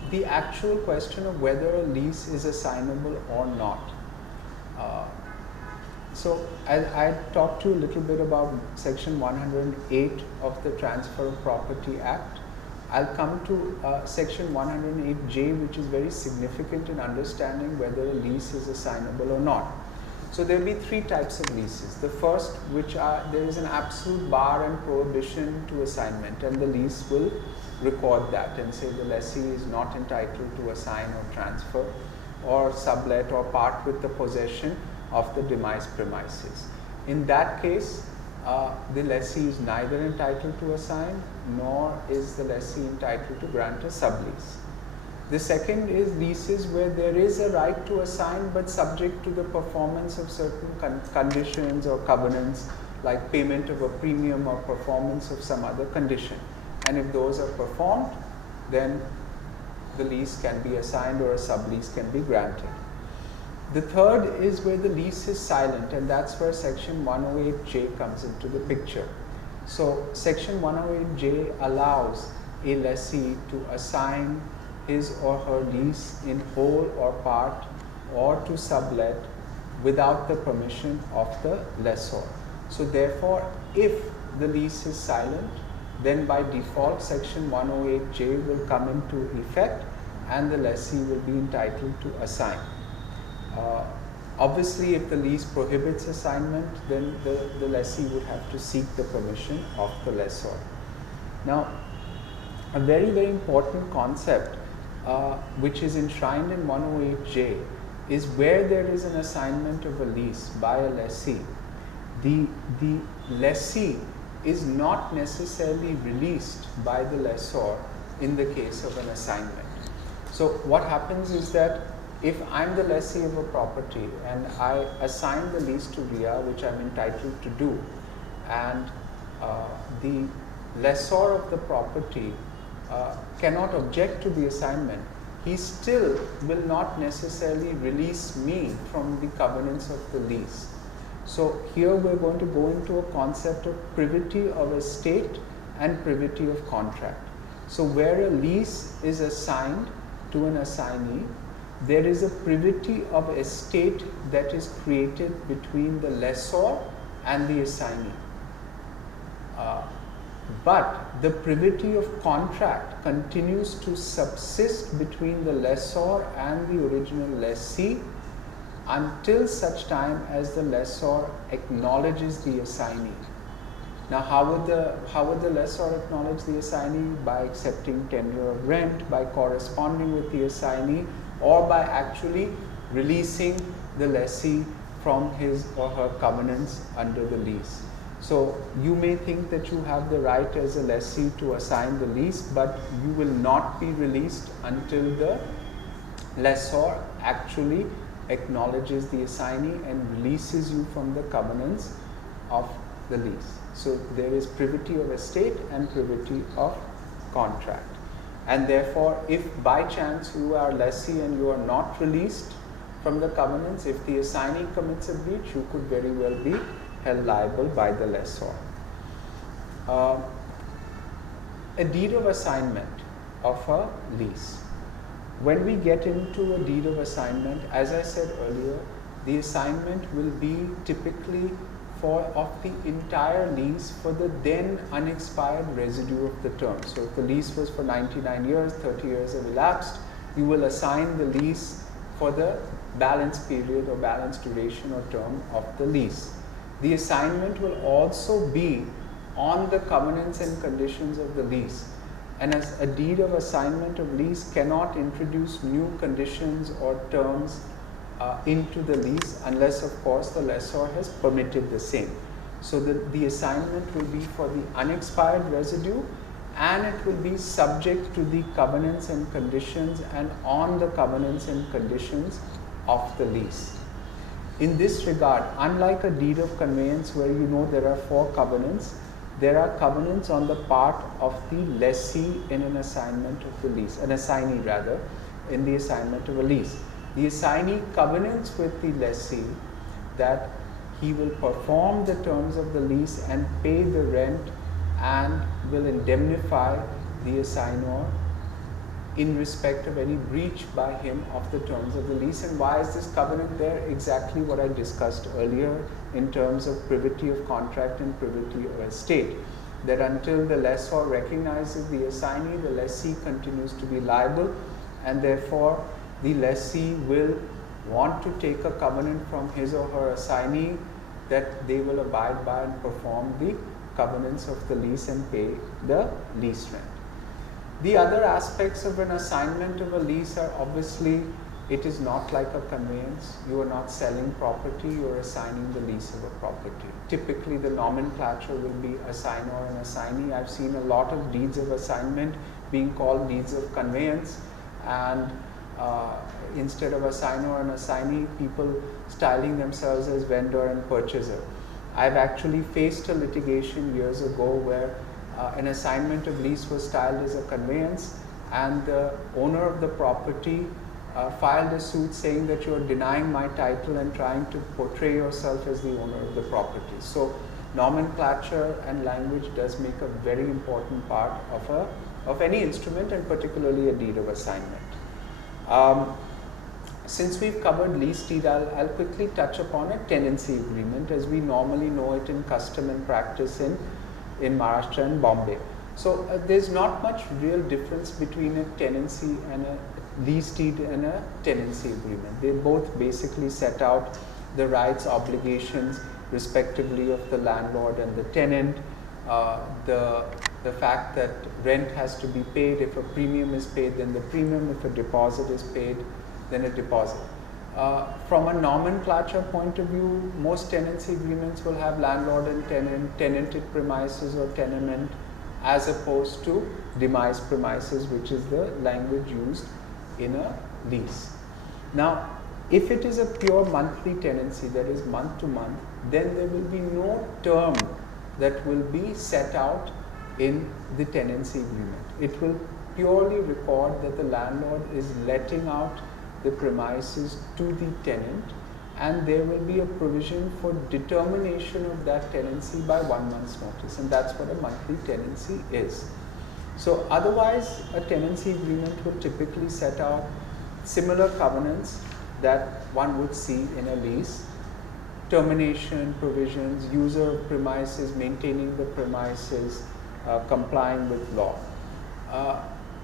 the actual question of whether a lease is assignable or not. So I talked to you a little bit about section 108 of the Transfer of Property Act. I'll come to section 108J, which is very significant in understanding whether a lease is assignable or not. So there will be three types of leases. The first, which are, there is an absolute bar and prohibition to assignment, and the lease will record that and say the lessee is not entitled to assign or transfer or sublet or part with the possession of the demised premises. In that case, the lessee is neither entitled to assign nor is the lessee entitled to grant a sublease. The second is leases where there is a right to assign but subject to the performance of certain conditions or covenants, like payment of a premium or performance of some other condition. And if those are performed, then the lease can be assigned or a sublease can be granted. The third is where the lease is silent, and that's where section 108J comes into the picture. So section 108J allows a lessee to assign his or her lease in whole or part or to sublet without the permission of the lessor. So therefore, if the lease is silent, then by default section 108J will come into effect and the lessee will be entitled to assign. Obviously, if the lease prohibits assignment, then the lessee would have to seek the permission of the lessor. Now, a very, very important concept which is enshrined in 108J is where there is an assignment of a lease by a lessee, the lessee is not necessarily released by the lessor in the case of an assignment. So what happens is that if I'm the lessee of a property and I assign the lease to Ria, which I'm entitled to do, and the lessor of the property cannot object to the assignment, he still will not necessarily release me from the covenants of the lease. So here we're going to go into a concept of privity of estate and privity of contract. So where a lease is assigned to an assignee, there is a privity of estate that is created between the lessor and the assignee. But the privity of contract continues to subsist between the lessor and the original lessee until such time as the lessor acknowledges the assignee. Now, how would the lessor acknowledge the assignee? By accepting tenure of rent, by corresponding with the assignee, or by actually releasing the lessee from his or her covenants under the lease. So you may think that you have the right as a lessee to assign the lease, but you will not be released until the lessor actually acknowledges the assignee and releases you from the covenants of the lease. So there is privity of estate and privity of contract. And therefore, if by chance you are lessee and you are not released from the covenants, if the assignee commits a breach, you could very well be held liable by the lessor. A deed of assignment of a lease. When we get into a deed of assignment, as I said earlier, the assignment will be typically of the entire lease for the then unexpired residue of the term. So if the lease was for 99 years, 30 years have elapsed, you will assign the lease for the balance period or balance duration or term of the lease. The assignment will also be on the covenants and conditions of the lease. And as a deed of assignment of lease cannot introduce new conditions or terms into the lease unless, of course, the lessor has permitted the same. So the assignment will be for the unexpired residue, and it will be subject to the covenants and conditions and on the covenants and conditions of the lease. In this regard, unlike a deed of conveyance where you know there are 4 covenants, there are covenants on the part of the lessee in an assignment of the lease, an assignee rather, in the assignment of a lease. The assignee covenants with the lessee that he will perform the terms of the lease and pay the rent and will indemnify the assignor in respect of any breach by him of the terms of the lease. And why is this covenant there? Exactly what I discussed earlier in terms of privity of contract and privity of estate. That until the lessor recognizes the assignee, the lessee continues to be liable, and therefore the lessee will want to take a covenant from his or her assignee that they will abide by and perform the covenants of the lease and pay the lease rent. The other aspects of an assignment of a lease are obviously, it is not like a conveyance. You are not selling property, you are assigning the lease of a property. Typically the nomenclature will be assignor and assignee. I've seen a lot of deeds of assignment being called deeds of conveyance, and instead of assignor and assignee, people styling themselves as vendor and purchaser. I've actually faced a litigation years ago where an assignment of lease was styled as a conveyance, and the owner of the property filed a suit saying that you are denying my title and trying to portray yourself as the owner of the property. So nomenclature and language does make a very important part of any instrument, and particularly a deed of assignment. Since we've covered lease deed, I'll quickly touch upon a tenancy agreement as we normally know it in custom and practice in Maharashtra and Bombay. So there's not much real difference between a tenancy and a lease deed and a tenancy agreement. They both basically set out the rights, obligations respectively of the landlord and the tenant, the fact that rent has to be paid. If a premium is paid, then the premium. If a deposit is paid, then a deposit. From a nomenclature point of view, most tenancy agreements will have landlord and tenant, tenanted premises or tenement, as opposed to demised premises, which is the language used in a lease. Now, if it is a pure monthly tenancy, that is month to month, then there will be no term that will be set out in the tenancy agreement. It will purely record that the landlord is letting out the premises to the tenant, and there will be a provision for determination of that tenancy by 1 month's notice, and that's what a monthly tenancy is. So otherwise, a tenancy agreement will typically set out similar covenants that one would see in a lease: termination provisions, user of premises, maintaining the premises, complying with law.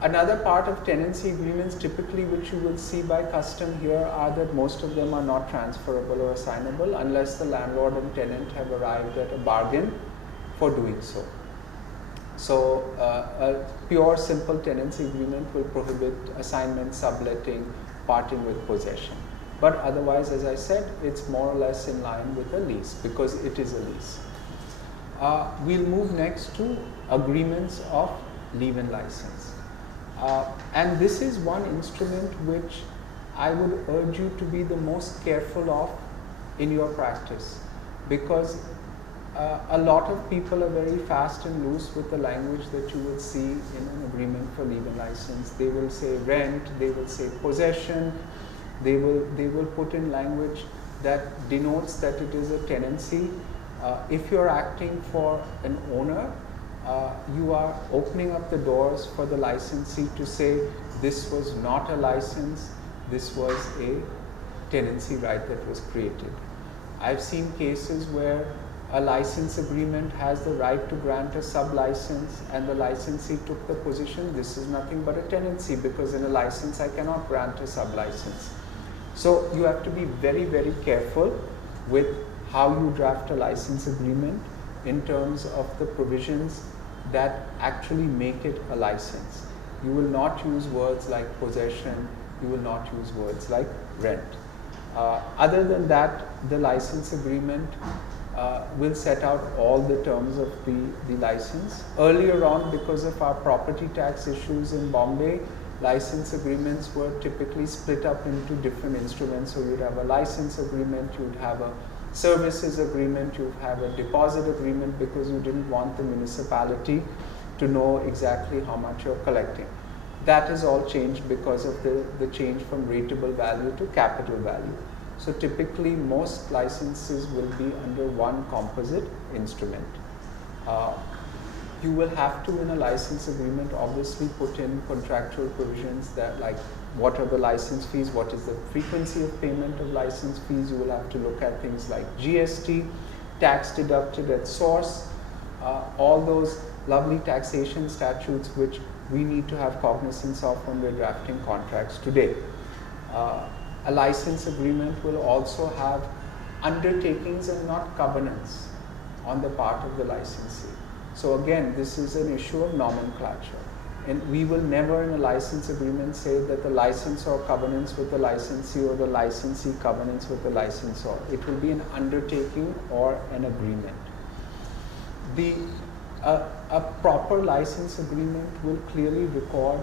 Another part of tenancy agreements typically which you will see by custom here are that most of them are not transferable or assignable unless the landlord and tenant have arrived at a bargain for doing so. So a pure simple tenancy agreement will prohibit assignment, subletting, parting with possession. But otherwise, as I said, it's more or less in line with a lease because it is a lease. We'll move next to agreements of leave-in license. And this is one instrument which I would urge you to be the most careful of in your practice, because a lot of people are very fast and loose with the language that you will see in an agreement for leave-in license. They will say rent, they will say possession, they will put in language that denotes that it is a tenancy. If you're acting for an owner, you are opening up the doors for the licensee to say this was not a license, this was a tenancy right that was created. I've seen cases where a license agreement has the right to grant a sub-license, and the licensee took the position, this is nothing but a tenancy, because in a license I cannot grant a sub-license. So you have to be very, very careful with how you draft a license agreement in terms of the provisions that actually make it a license. You will not use words like possession, you will not use words like rent. Other than that, the license agreement will set out all the terms of the license. Earlier on, because of our property tax issues in Bombay, license agreements were typically split up into different instruments. So you'd have a license agreement, you'd have a services agreement, you'd have a deposit agreement, because you didn't want the municipality to know exactly how much you're collecting. That has all changed because of the change from rateable value to capital value. So typically most licenses will be under one composite instrument. You will have to, in a license agreement, obviously put in contractual provisions that, like, what are the license fees, what is the frequency of payment of license fees. You will have to look at things like GST, tax deducted at source, all those lovely taxation statutes which we need to have cognizance of when we're drafting contracts today. A license agreement will also have undertakings and not covenants on the part of the licensee. So again, this is an issue of nomenclature. And we will never in a license agreement say that the licensor covenants with the licensee or the licensee covenants with the licensor. It will be an undertaking or an agreement. A proper license agreement will clearly record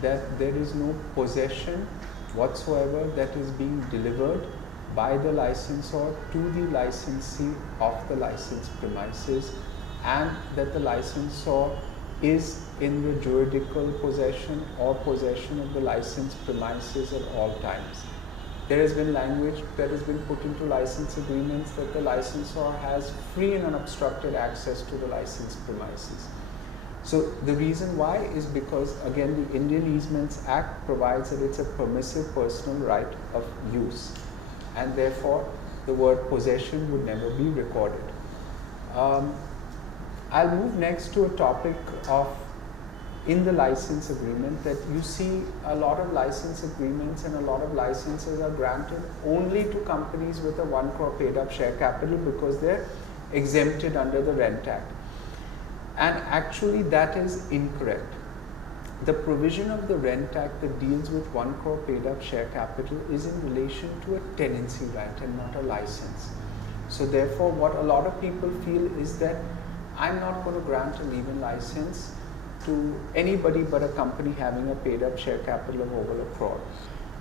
that there is no possession whatsoever that is being delivered by the licensor to the licensee of the licensed premises, and that the licensor is in the juridical possession or possession of the licensed premises at all times. There has been language that has been put into license agreements that the licensor has free and unobstructed access to the licensed premises. So the reason why is because, again, the Indian Easements Act provides that it's a permissive personal right of use, and therefore the word possession would never be recorded. I'll move next to a topic of, in the license agreement, that you see a lot of license agreements and a lot of licenses are granted only to companies with a 1 crore paid up share capital because they're exempted under the Rent Act. And actually that is incorrect. The provision of the Rent Act that deals with 1 crore paid up share capital is in relation to a tenancy right and not a license. So therefore what a lot of people feel is that I'm not going to grant a leave-in license to anybody but a company having a paid up share capital of over 1 crore.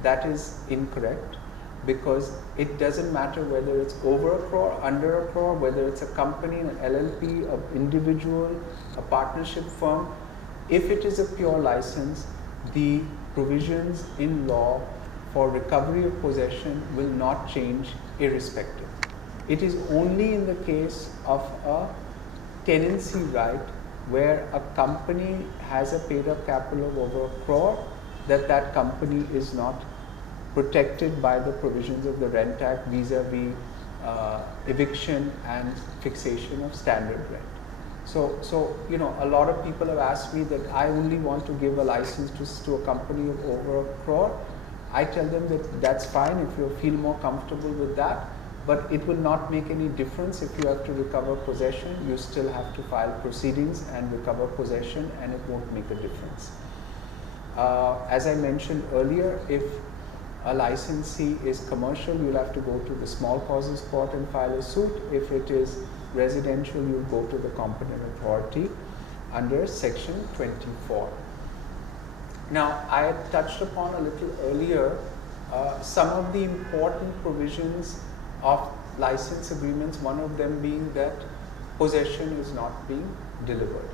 That is incorrect, because it doesn't matter whether it's over 1 crore, under 1 crore, whether it's a company, an LLP, an individual, a partnership firm. If it is a pure license, the provisions in law for recovery of possession will not change irrespective. It is only in the case of a tenancy right where a company has a paid up capital of over 1 crore that that company is not protected by the provisions of the Rent Act vis-a-vis eviction and fixation of standard rent. So you know, a lot of people have asked me that I only want to give a license to a company of over 1 crore. I tell them that that's fine if you feel more comfortable with that, but it will not make any difference if you have to recover possession. You still have to file proceedings and recover possession, and it won't make a difference. As I mentioned earlier, if a licensee is commercial, you'll have to go to the small causes court and file a suit. If it is residential, you go to the competent authority under section 24. Now, I had touched upon a little earlier some of the important provisions of license agreements, one of them being that possession is not being delivered.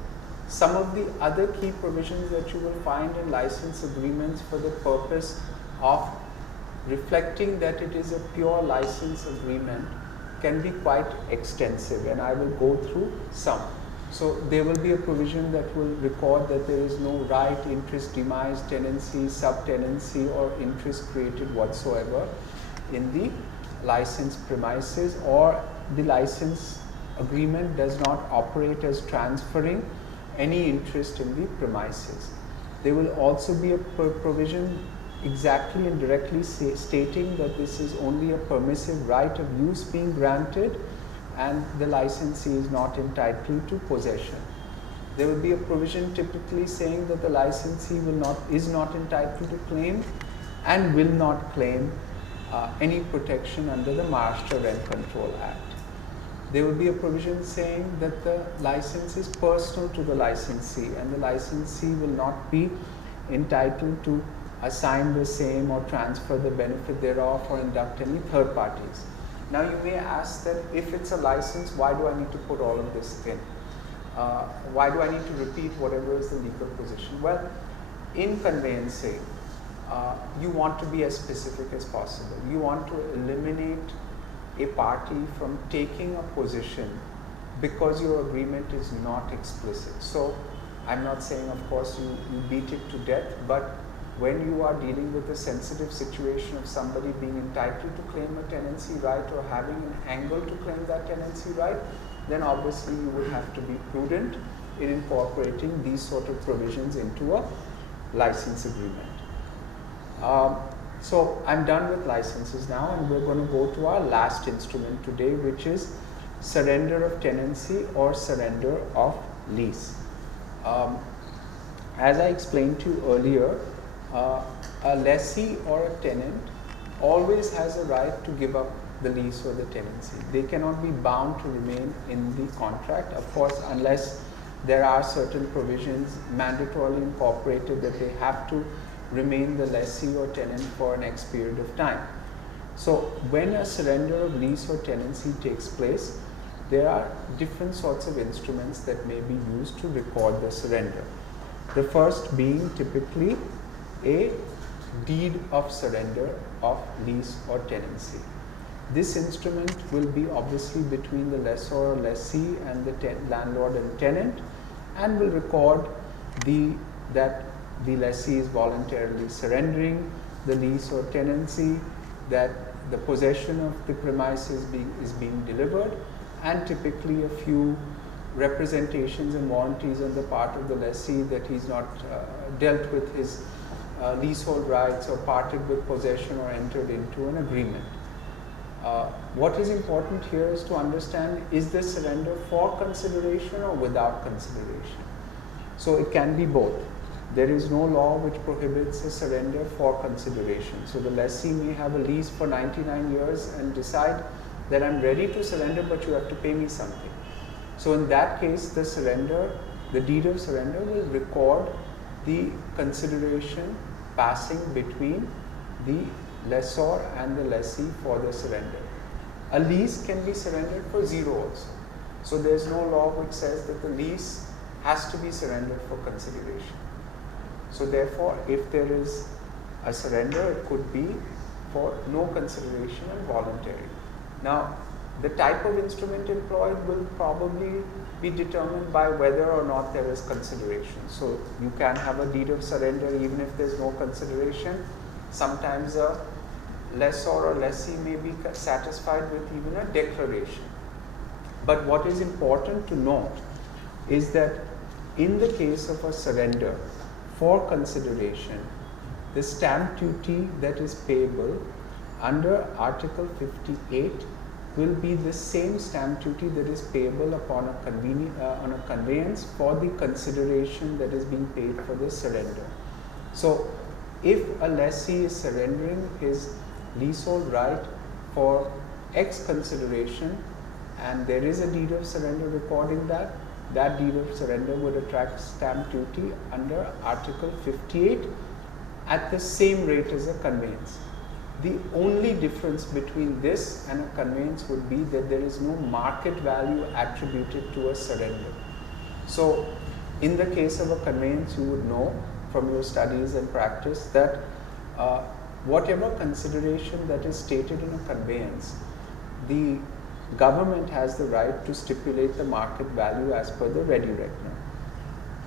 Some of the other key provisions that you will find in license agreements for the purpose of reflecting that it is a pure license agreement can be quite extensive, and I will go through some. So there will be a provision that will record that there is no right, interest, demise, tenancy, subtenancy, or interest created whatsoever in the license premises, or the license agreement does not operate as transferring any interest in the premises. There will also be a provision exactly and directly stating that this is only a permissive right of use being granted, and the licensee is not entitled to possession. There will be a provision typically saying that the licensee is not entitled to claim and will not claim any protection under the Maharashtra Rent Control Act. There will be a provision saying that the license is personal to the licensee, and the licensee will not be entitled to assign the same or transfer the benefit thereof or induct any third parties. Now you may ask that if it's a license, why do I need to put all of this in? Why do I need to repeat whatever is the legal position? Well, in conveyancing, you want to be as specific as possible. You want to eliminate a party from taking a position because your agreement is not explicit. So I'm not saying, of course, you beat it to death, but when you are dealing with a sensitive situation of somebody being entitled to claim a tenancy right or having an angle to claim that tenancy right, then obviously you would have to be prudent in incorporating these sort of provisions into a license agreement. So I'm done with licenses now, and we're going to go to our last instrument today, which is surrender of tenancy or surrender of lease. As I explained to you earlier, a lessee or a tenant always has a right to give up the lease or the tenancy. They cannot be bound to remain in the contract, of course, unless there are certain provisions mandatorily incorporated that they have to remain the lessee or tenant for an X period of time. So when a surrender of lease or tenancy takes place, there are different sorts of instruments that may be used to record the surrender. The first being typically a deed of surrender of lease or tenancy. This instrument will be obviously between the lessor or lessee and the landlord and tenant, and will record that the lessee is voluntarily surrendering the lease or tenancy, that the possession of the premises is being delivered, and typically a few representations and warranties on the part of the lessee that he's not dealt with his leasehold rights or parted with possession or entered into an agreement. What is important here is to understand, is this surrender for consideration or without consideration? So it can be both. There is no law which prohibits a surrender for consideration. So the lessee may have a lease for 99 years and decide that I'm ready to surrender, but you have to pay me something. So in that case, the deed of surrender will record the consideration passing between the lessor and the lessee for the surrender. A lease can be surrendered for zero also. So there's no law which says that the lease has to be surrendered for consideration. So therefore, if there is a surrender, it could be for no consideration and voluntary. Now, the type of instrument employed will probably be determined by whether or not there is consideration. So you can have a deed of surrender even if there's no consideration. Sometimes a lessor or lessee may be satisfied with even a declaration. But what is important to note is that in the case of a surrender for consideration, the stamp duty that is payable under Article 58 will be the same stamp duty that is payable upon a conveyance for the consideration that is being paid for the surrender. So if a lessee is surrendering his leasehold right for X consideration, and there is a deed of surrender recording that, that deed of surrender would attract stamp duty under Article 58 at the same rate as a conveyance. The only difference between this and a conveyance would be that there is no market value attributed to a surrender. So, in the case of a conveyance, you would know from your studies and practice that whatever consideration that is stated in a conveyance, the government has the right to stipulate the market value as per the ready reckoner.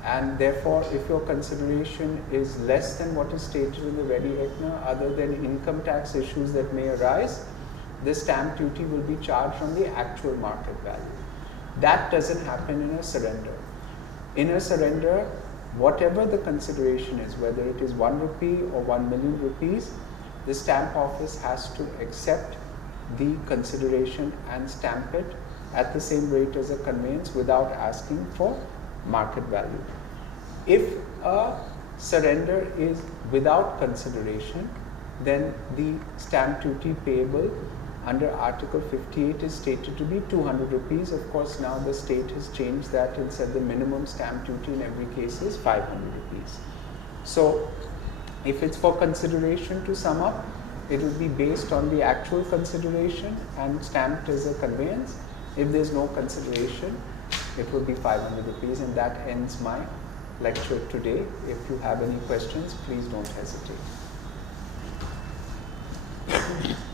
And therefore, if your consideration is less than what is stated in the ready reckoner, other than income tax issues that may arise, the stamp duty will be charged on the actual market value. That doesn't happen in a surrender. In a surrender, whatever the consideration is, whether it is 1 rupee or 1 million rupees, the stamp office has to accept the consideration and stamp it at the same rate as a conveyance without asking for market value. If a surrender is without consideration, then the stamp duty payable under Article 58 is stated to be 200 rupees. Of course, now the state has changed that and said the minimum stamp duty in every case is 500 rupees. So, if it's for consideration, to sum up, it will be based on the actual consideration and stamped as a conveyance. If there's no consideration, it will be 500 rupees, and that ends my lecture today. If you have any questions, please don't hesitate.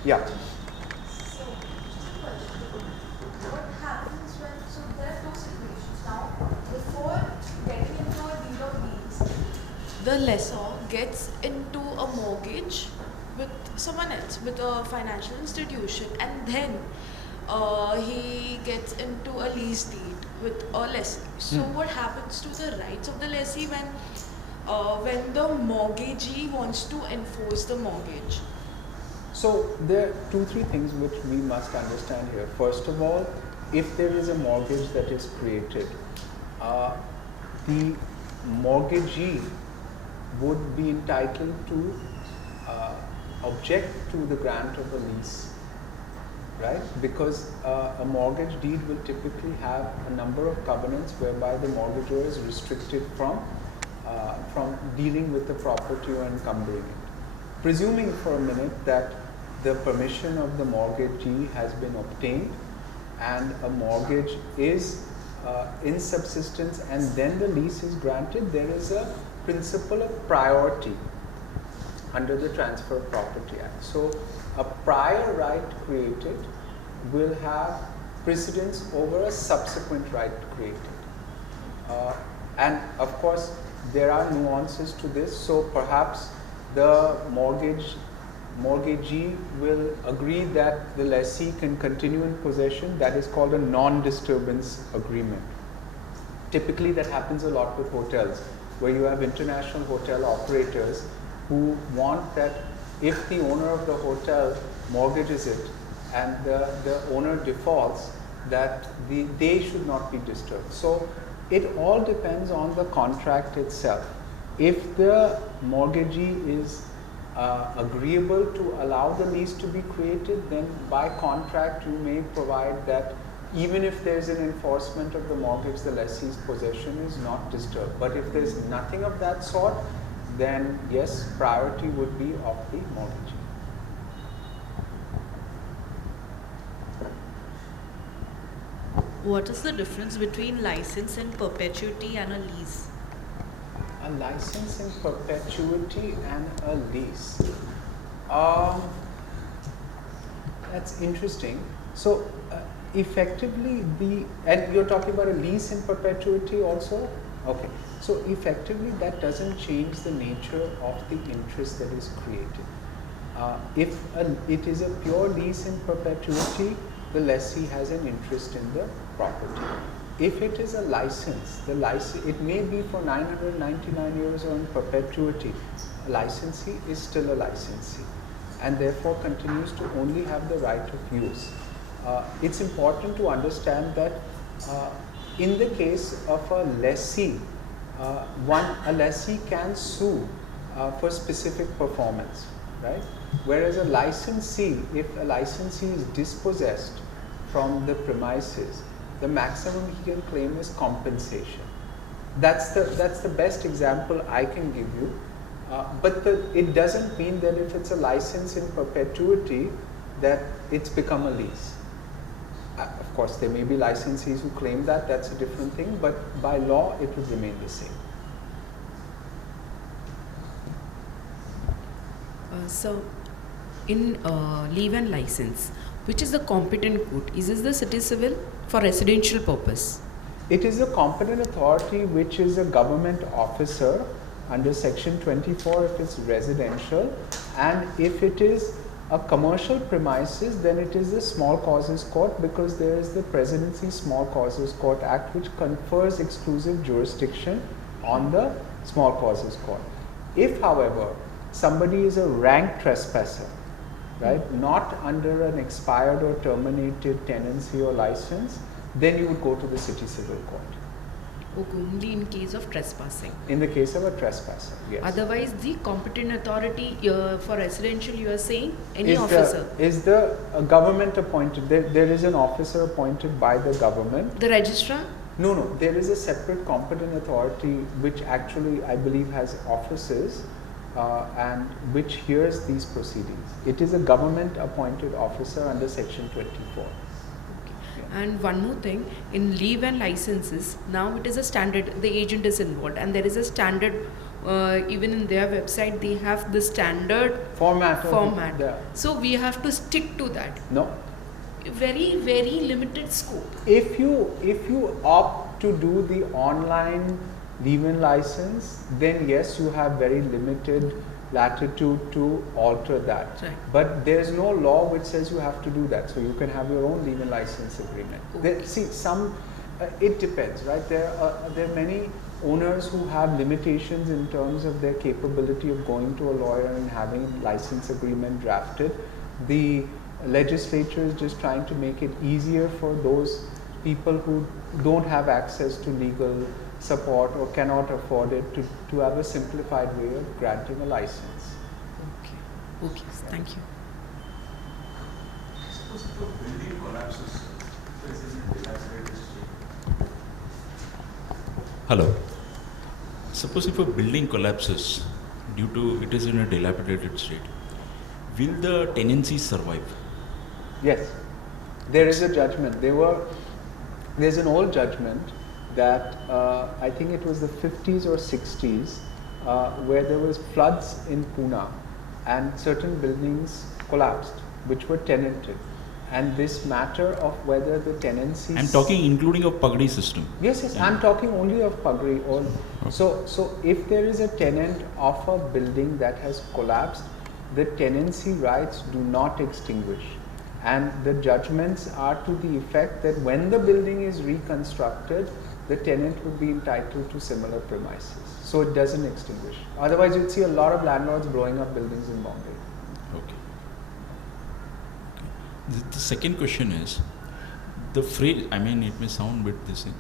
Yeah. So, just a question. What happens when, so there are two situations now, before getting into a deed of lease, the lessor gets into a mortgage with someone else, with a financial institution, and then he gets into a lease deed with a lessee. So what happens to the rights of the lessee when the mortgagee wants to enforce the mortgage? So there are 2-3 things which we must understand here. First of all, if there is a mortgage that is created, the mortgagee would be entitled to object to the grant of a lease, right? Because a mortgage deed will typically have a number of covenants whereby the mortgagor is restricted from dealing with the property or encumbering it. Presuming for a minute that the permission of the mortgagee has been obtained and a mortgage is in subsistence and then the lease is granted, there is a principle of priority under the Transfer of Property Act. So a prior right created will have precedence over a subsequent right created. And of course, there are nuances to this. So perhaps the mortgagee will agree that the lessee can continue in possession. That is called a non-disturbance agreement. Typically, that happens a lot with hotels, where you have international hotel operators who want that if the owner of the hotel mortgages it and the owner defaults, that they should not be disturbed. So it all depends on the contract itself. If the mortgagee is agreeable to allow the lease to be created, then by contract you may provide that even if there is an enforcement of the mortgage, the lessee's possession is not disturbed. But if there is nothing of that sort, then yes, priority would be of the mortgagee. What is the difference between license in perpetuity and a lease? A license in perpetuity and a lease. That's interesting. So effectively and you're talking about a lease in perpetuity also? Okay. So effectively that doesn't change the nature of the interest that is created. If it is a pure lease in perpetuity, the lessee has an interest in the property. If it is a license, it may be for 999 years or in perpetuity. A licensee is still a licensee and therefore continues to only have the right of use. It's important to understand that in the case of a lessee, a lessee can sue for specific performance, right? Whereas a licensee, if a licensee is dispossessed from the premises, the maximum he can claim is compensation. That's the best example I can give you. But it doesn't mean that if it's a license in perpetuity that it's become a lease. Of course, there may be licensees who claim that, that's a different thing, but by law it would remain the same. So, in leave and license, which is the competent court? Is this the city civil for residential purpose? It is a competent authority which is a government officer under section 24 if it's residential, and if it is a commercial premises, then it is the small causes court, because there is the Presidency Small Causes Court Act which confers exclusive jurisdiction on the small causes court. If, however, somebody is a rank trespasser, right, not under an expired or terminated tenancy or license, then you would go to the city civil court. Okay, only in case of trespassing. In the case of a trespasser, yes. Otherwise, the competent authority for residential, you are saying any is officer? Is the government appointed? There is an officer appointed by the government. The registrar? No. There is a separate competent authority which actually, I believe, has offices and which hears these proceedings. It is a government appointed officer under section 24. And one more thing, in leave and licenses, now it is a standard, the agent is involved, and there is a standard, even in their website, they have the standard format. Yeah. So we have to stick to that. No. Very, very limited scope. If you opt to do the online leave-in license, then yes, you have very limited latitude to alter that. Right. But there is no law which says you have to do that. So you can have your own leave-in license agreement. Okay. It depends, right? There are many owners who have limitations in terms of their capability of going to a lawyer and having a license agreement drafted. The legislature is just trying to make it easier for those people who don't have access to legal support or cannot afford it to have a simplified way of granting a license. Okay, thank you. Suppose if a building collapses, it's in a dilapidated state. Hello. Suppose if a building collapses due to it is in a dilapidated state, will the tenancy survive? Yes, there is a judgment. There's an old judgment that I think it was the 50s or 60s where there was floods in Pune and certain buildings collapsed which were tenanted, and this matter of whether the tenancy. I'm talking including of Pagdi system. Yes, yeah. I'm talking only of Pagdi. So if there is a tenant of a building that has collapsed, the tenancy rights do not extinguish. And the judgments are to the effect that when the building is reconstructed, the tenant would be entitled to similar premises. So it doesn't extinguish. Otherwise, you'd see a lot of landlords blowing up buildings in Bombay. Okay. The second question is, the phrase, I mean, it may sound a bit this thing,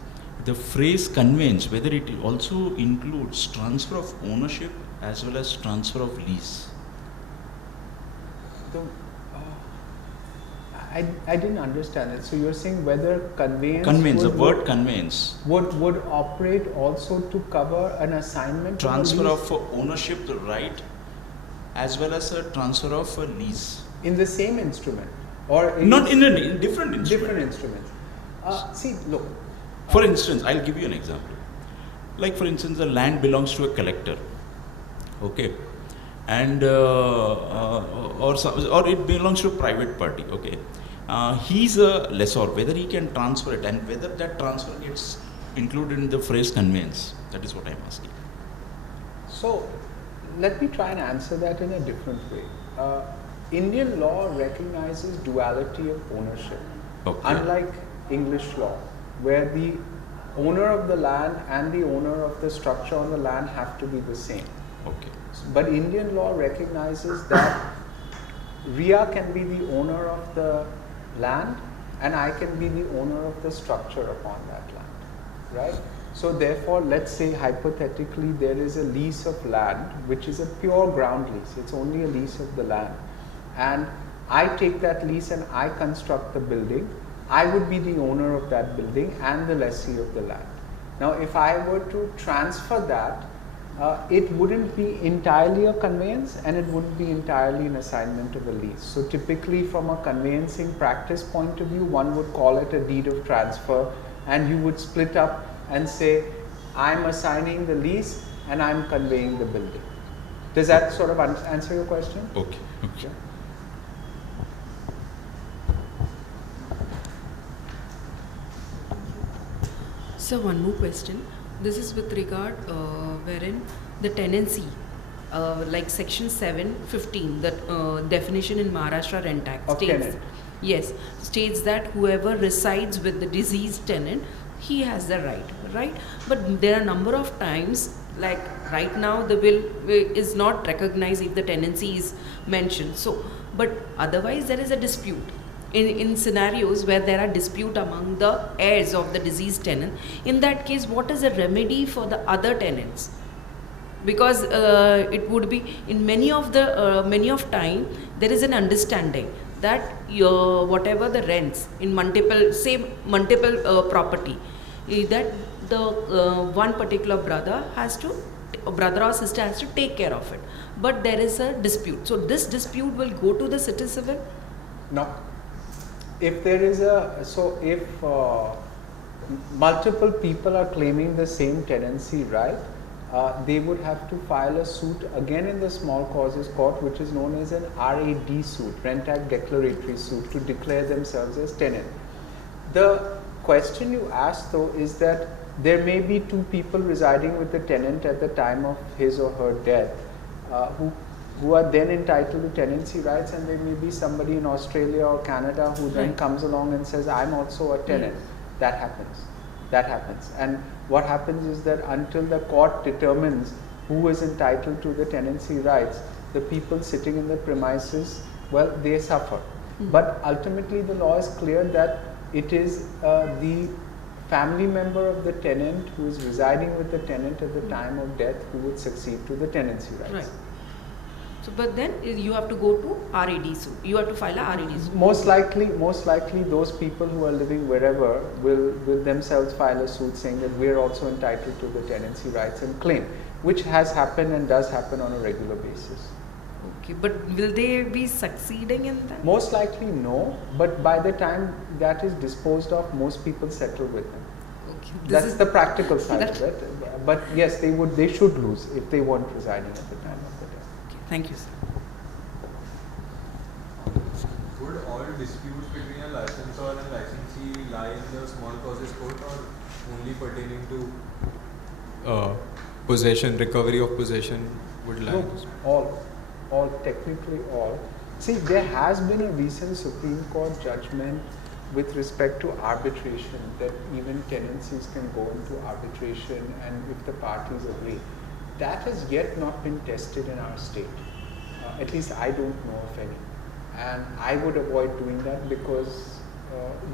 the phrase conveyance, whether it also includes transfer of ownership as well as transfer of lease. I didn't understand it. So you're saying whether conveyance the word conveyance would operate also to cover an assignment, transfer of ownership right as well as a transfer of a lease in the same instrument, or not in a different instrument. Different instruments. See, look. For instance, I'll give you an example. Like for instance, the land belongs to a collector. Okay. And or it belongs to a private party. Okay. He's a lessor, whether he can transfer it and whether that transfer gets included in the phrase conveyance. That is what I'm asking. So, let me try and answer that in a different way. Indian law recognizes duality of ownership, unlike English law, where the owner of the land and the owner of the structure on the land have to be the same. Okay. But Indian law recognizes that Ria can be the owner of the land and I can be the owner of the structure upon that land, right? So therefore, let's say hypothetically there is a lease of land which is a pure ground lease. It's only a lease of the land, and I take that lease and I construct the building. I would be the owner of that building and the lessee of the land. Now, if I were to transfer that, it wouldn't be entirely a conveyance and it wouldn't be entirely an assignment of a lease. So, typically from a conveyancing practice point of view, one would call it a deed of transfer, and you would split up and say, I'm assigning the lease and I'm conveying the building. Does that sort of answer your question? Okay. Okay. Yeah. So one more question. This is with regard wherein the tenancy, like section 7:15, the definition in Maharashtra Rent Act Of states, tenant. yes, states that whoever resides with the deceased tenant, he has the right? But there are a number of times, like right now the will is not recognized if the tenancy is mentioned. So, but otherwise there is a dispute. In scenarios where there are dispute among the heirs of the deceased tenant, in that case, what is the remedy for the other tenants? Because it would be in many of time there is an understanding that your whatever the rents in multiple property, that the one particular brother or sister has to take care of it, but there is a dispute. So this dispute will go to the city civil. No. If there is if multiple people are claiming the same tenancy right, they would have to file a suit again in the small causes court, which is known as an RAD suit, Rent Act Declaratory suit, to declare themselves as tenant. The question you asked though is that there may be two people residing with the tenant at the time of his or her death, who are then entitled to tenancy rights, and there may be somebody in Australia or Canada who then comes along and says, I'm also a tenant. That happens. And what happens is that until the court determines who is entitled to the tenancy rights, the people sitting in the premises, well, they suffer. But ultimately the law is clear that it is the family member of the tenant who is residing with the tenant at the time of death who would succeed to the tenancy rights. Right. So, but then you have to go to RAD suit. You have to file a RAD suit. Most likely, those people who are living wherever will themselves file a suit saying that we are also entitled to the tenancy rights and claim, which has happened and does happen on a regular basis. Okay, but will they be succeeding in that? Most likely no, but by the time that is disposed of, most people settle with them. Okay, That's the practical side of it. But yes, they should lose if they weren't residing at the time of the death. Okay, thank you, sir. Would all disputes between a licensor and licensee lie in the small causes court, or only pertaining to possession, recovery of possession would lie? No, all, technically all. See, there has been a recent Supreme Court judgment with respect to arbitration, that even tenancies can go into arbitration and if the parties agree. That has yet not been tested in our state. At least I don't know of any. And I would avoid doing that because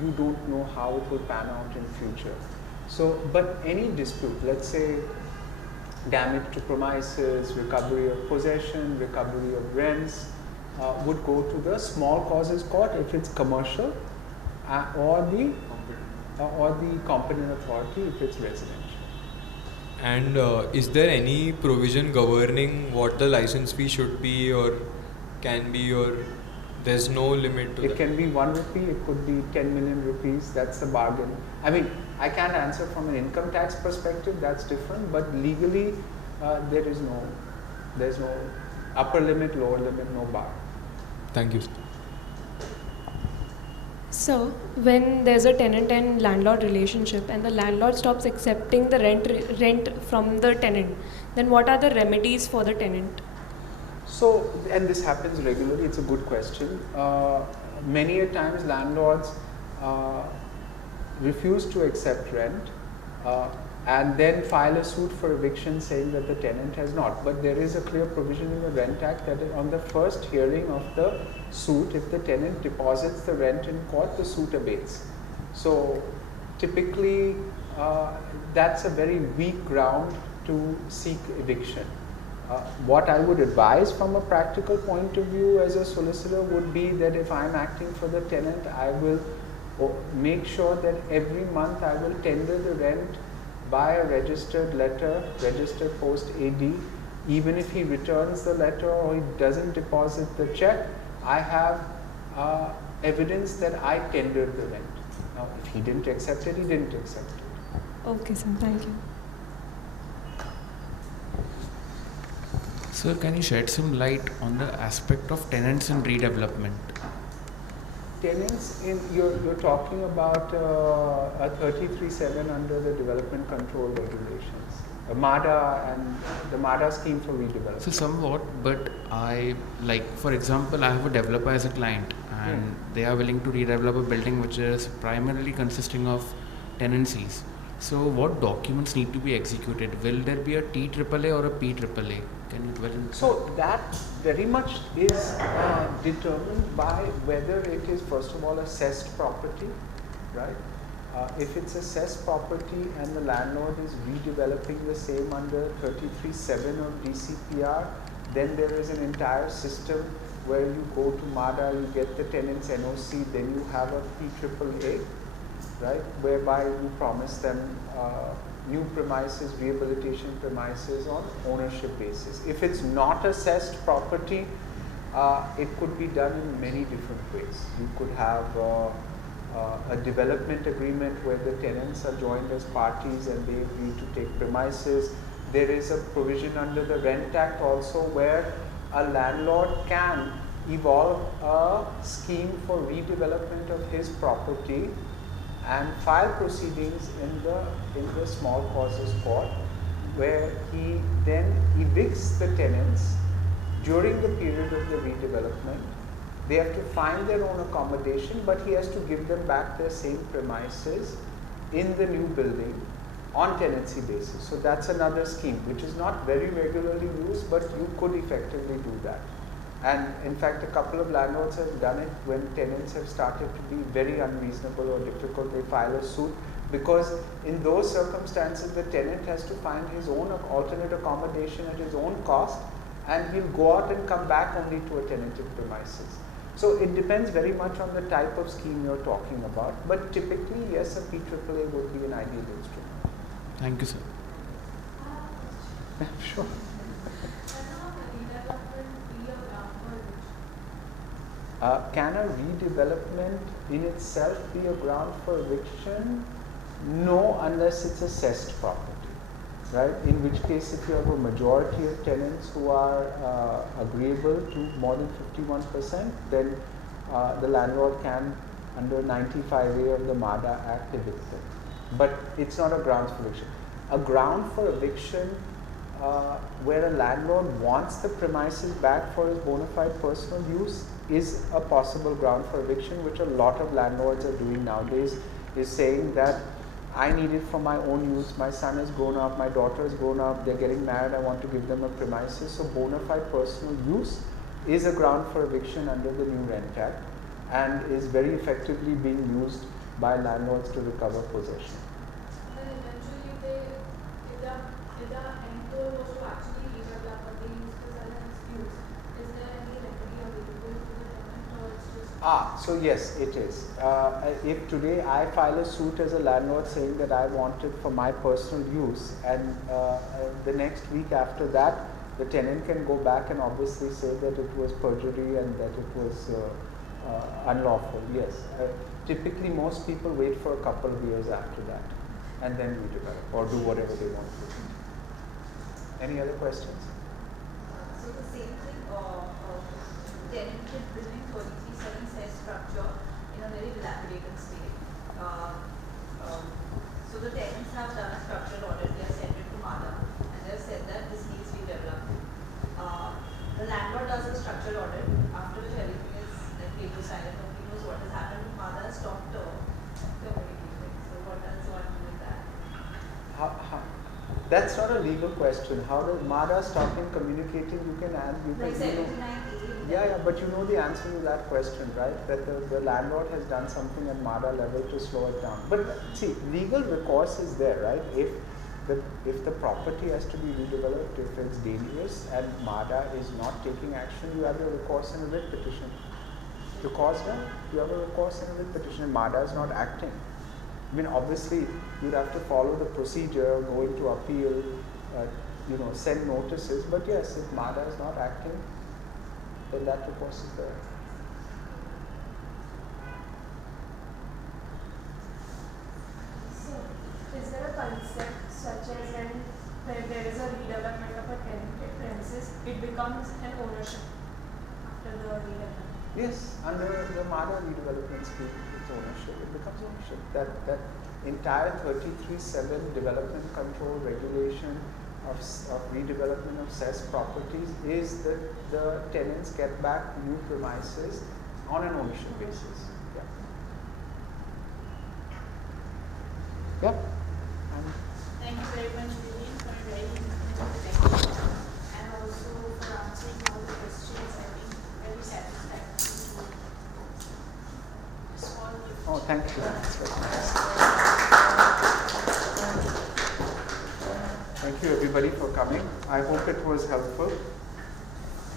you don't know how it will pan out in future. So, but any dispute, let's say damage to premises, recovery of possession, recovery of rents, would go to the small causes court if it's commercial, or the competent authority if it's residential. And is there any provision governing what the license fee should be or can be, or there's no limit to that? It can be 1 rupee, it could be 10 million rupees, that's the bargain. I mean, I can't answer from an income tax perspective, that's different, but legally there's no upper limit, lower limit, no bar. Thank you. So, when there's a tenant and landlord relationship and the landlord stops accepting the rent from the tenant, then what are the remedies for the tenant? So, and this happens regularly, it's a good question. Many a times landlords refuse to accept rent and then file a suit for eviction saying that the tenant has not. But there is a clear provision in the Rent Act that on the first hearing of the suit, if the tenant deposits the rent in court, the suit abates. So typically that's a very weak ground to seek eviction. What I would advise from a practical point of view as a solicitor would be that if I am acting for the tenant, I will make sure that every month I will tender the rent by a registered letter, registered post AD. Even if he returns the letter or he doesn't deposit the check, I have evidence that I tendered the rent. Now, if he didn't accept it, he didn't accept it. Okay, sir. Thank you. Sir, can you shed some light on the aspect of tenants in redevelopment? Tenants in, you're talking about a 33(7) under the development control regulations, MADA and the MADA scheme for redevelopment. So somewhat, but for example, I have a developer as a client and they are willing to redevelop a building which is primarily consisting of tenancies. So what documents need to be executed? Will there be a TAAA or a PAAA? Can you dwell in? So that very much is determined by whether it is first of all assessed property, right? If it's assessed property and the landlord is redeveloping the same under 33(7) of DCPR, then there is an entire system where you go to MADA, you get the tenant's NOC, then you have a PAAA, right, whereby you promise them new premises, rehabilitation premises on ownership basis. If it's not assessed property, it could be done in many different ways. You could have a development agreement where the tenants are joined as parties and they agree to take premises. There is a provision under the Rent Act also where a landlord can evolve a scheme for redevelopment of his property and file proceedings in the small causes court, where he then evicts the tenants during the period of the redevelopment. They have to find their own accommodation, but he has to give them back their same premises in the new building on tenancy basis. So that's another scheme which is not very regularly used, but you could effectively do that. And in fact, a couple of landlords have done it when tenants have started to be very unreasonable or difficult. They file a suit because in those circumstances, the tenant has to find his own alternate accommodation at his own cost, and he'll go out and come back only to a tenanted premises. So it depends very much on the type of scheme you're talking about. But typically, yes, a PAAA would be an ideal instrument. Thank you, sir. Sure. Can a redevelopment in itself be a ground for eviction? No, unless it's assessed property, right? In which case, if you have a majority of tenants who are agreeable to more than 51%, then the landlord can, under 95A of the MADA Act, evict them. But it's not a ground for eviction. A ground for eviction where a landlord wants the premises back for his bona fide personal use is a possible ground for eviction, which a lot of landlords are doing nowadays, is saying that I need it for my own use, my son has grown up, my daughter has grown up, they're getting married, I want to give them a premises. So bona fide personal use is a ground for eviction under the new Rent Act and is very effectively being used by landlords to recover possession. Then eventually if the end goal was to actually redevelop but they use this as an excuse, is there any remedy available to the tenant or it's just... So yes, it is. If today I file a suit as a landlord saying that I want it for my personal use, and the next week after that, the tenant can go back and obviously say that it was perjury and that it was unlawful. Yes. Typically, most people wait for a couple of years after that and then redevelop or do whatever they want to do. Any other questions? So the same thing, tenanted building 33(7) says structure in a very dilapidated state. So the tenants have done a structural audit, they have sent it to MADA and they have said that this needs redevelopment. The landlord does a structural audit, after which everything is like paper silent, nobody knows what has happened. MADA has stopped communicating. So what does one do with that? That's not a legal question. How does MADA stop in communicating? You can add. Like 79A. Yeah, but you know the answer to that question, right? That the landlord has done something at MADA level to slow it down. But see, legal recourse is there, right? If the property has to be redeveloped, if it's dangerous and MADA is not taking action, you have your recourse in a writ petition. recourse done? You have a recourse in a writ petition. MADA is not acting. I mean, obviously, you'd have to follow the procedure, go into appeal, send notices. But yes, if MADA is not acting, then that recourse is there. So, is there a concept such as when there is a redevelopment of a tenanted premises, it becomes an ownership after the redevelopment? Yes, under the MADA redevelopment scheme, it's ownership. It becomes ownership. That entire 33(7) development control regulation of redevelopment of cess properties is that the tenants get back new premises on an ownership basis. Yeah. Yeah. Thank you very much, Viren, for a very informative lecture and also for answering all the questions. I think very satisfactory to respond to. Oh, thank you. That's very nice. Thank you everybody for coming. I hope it was helpful.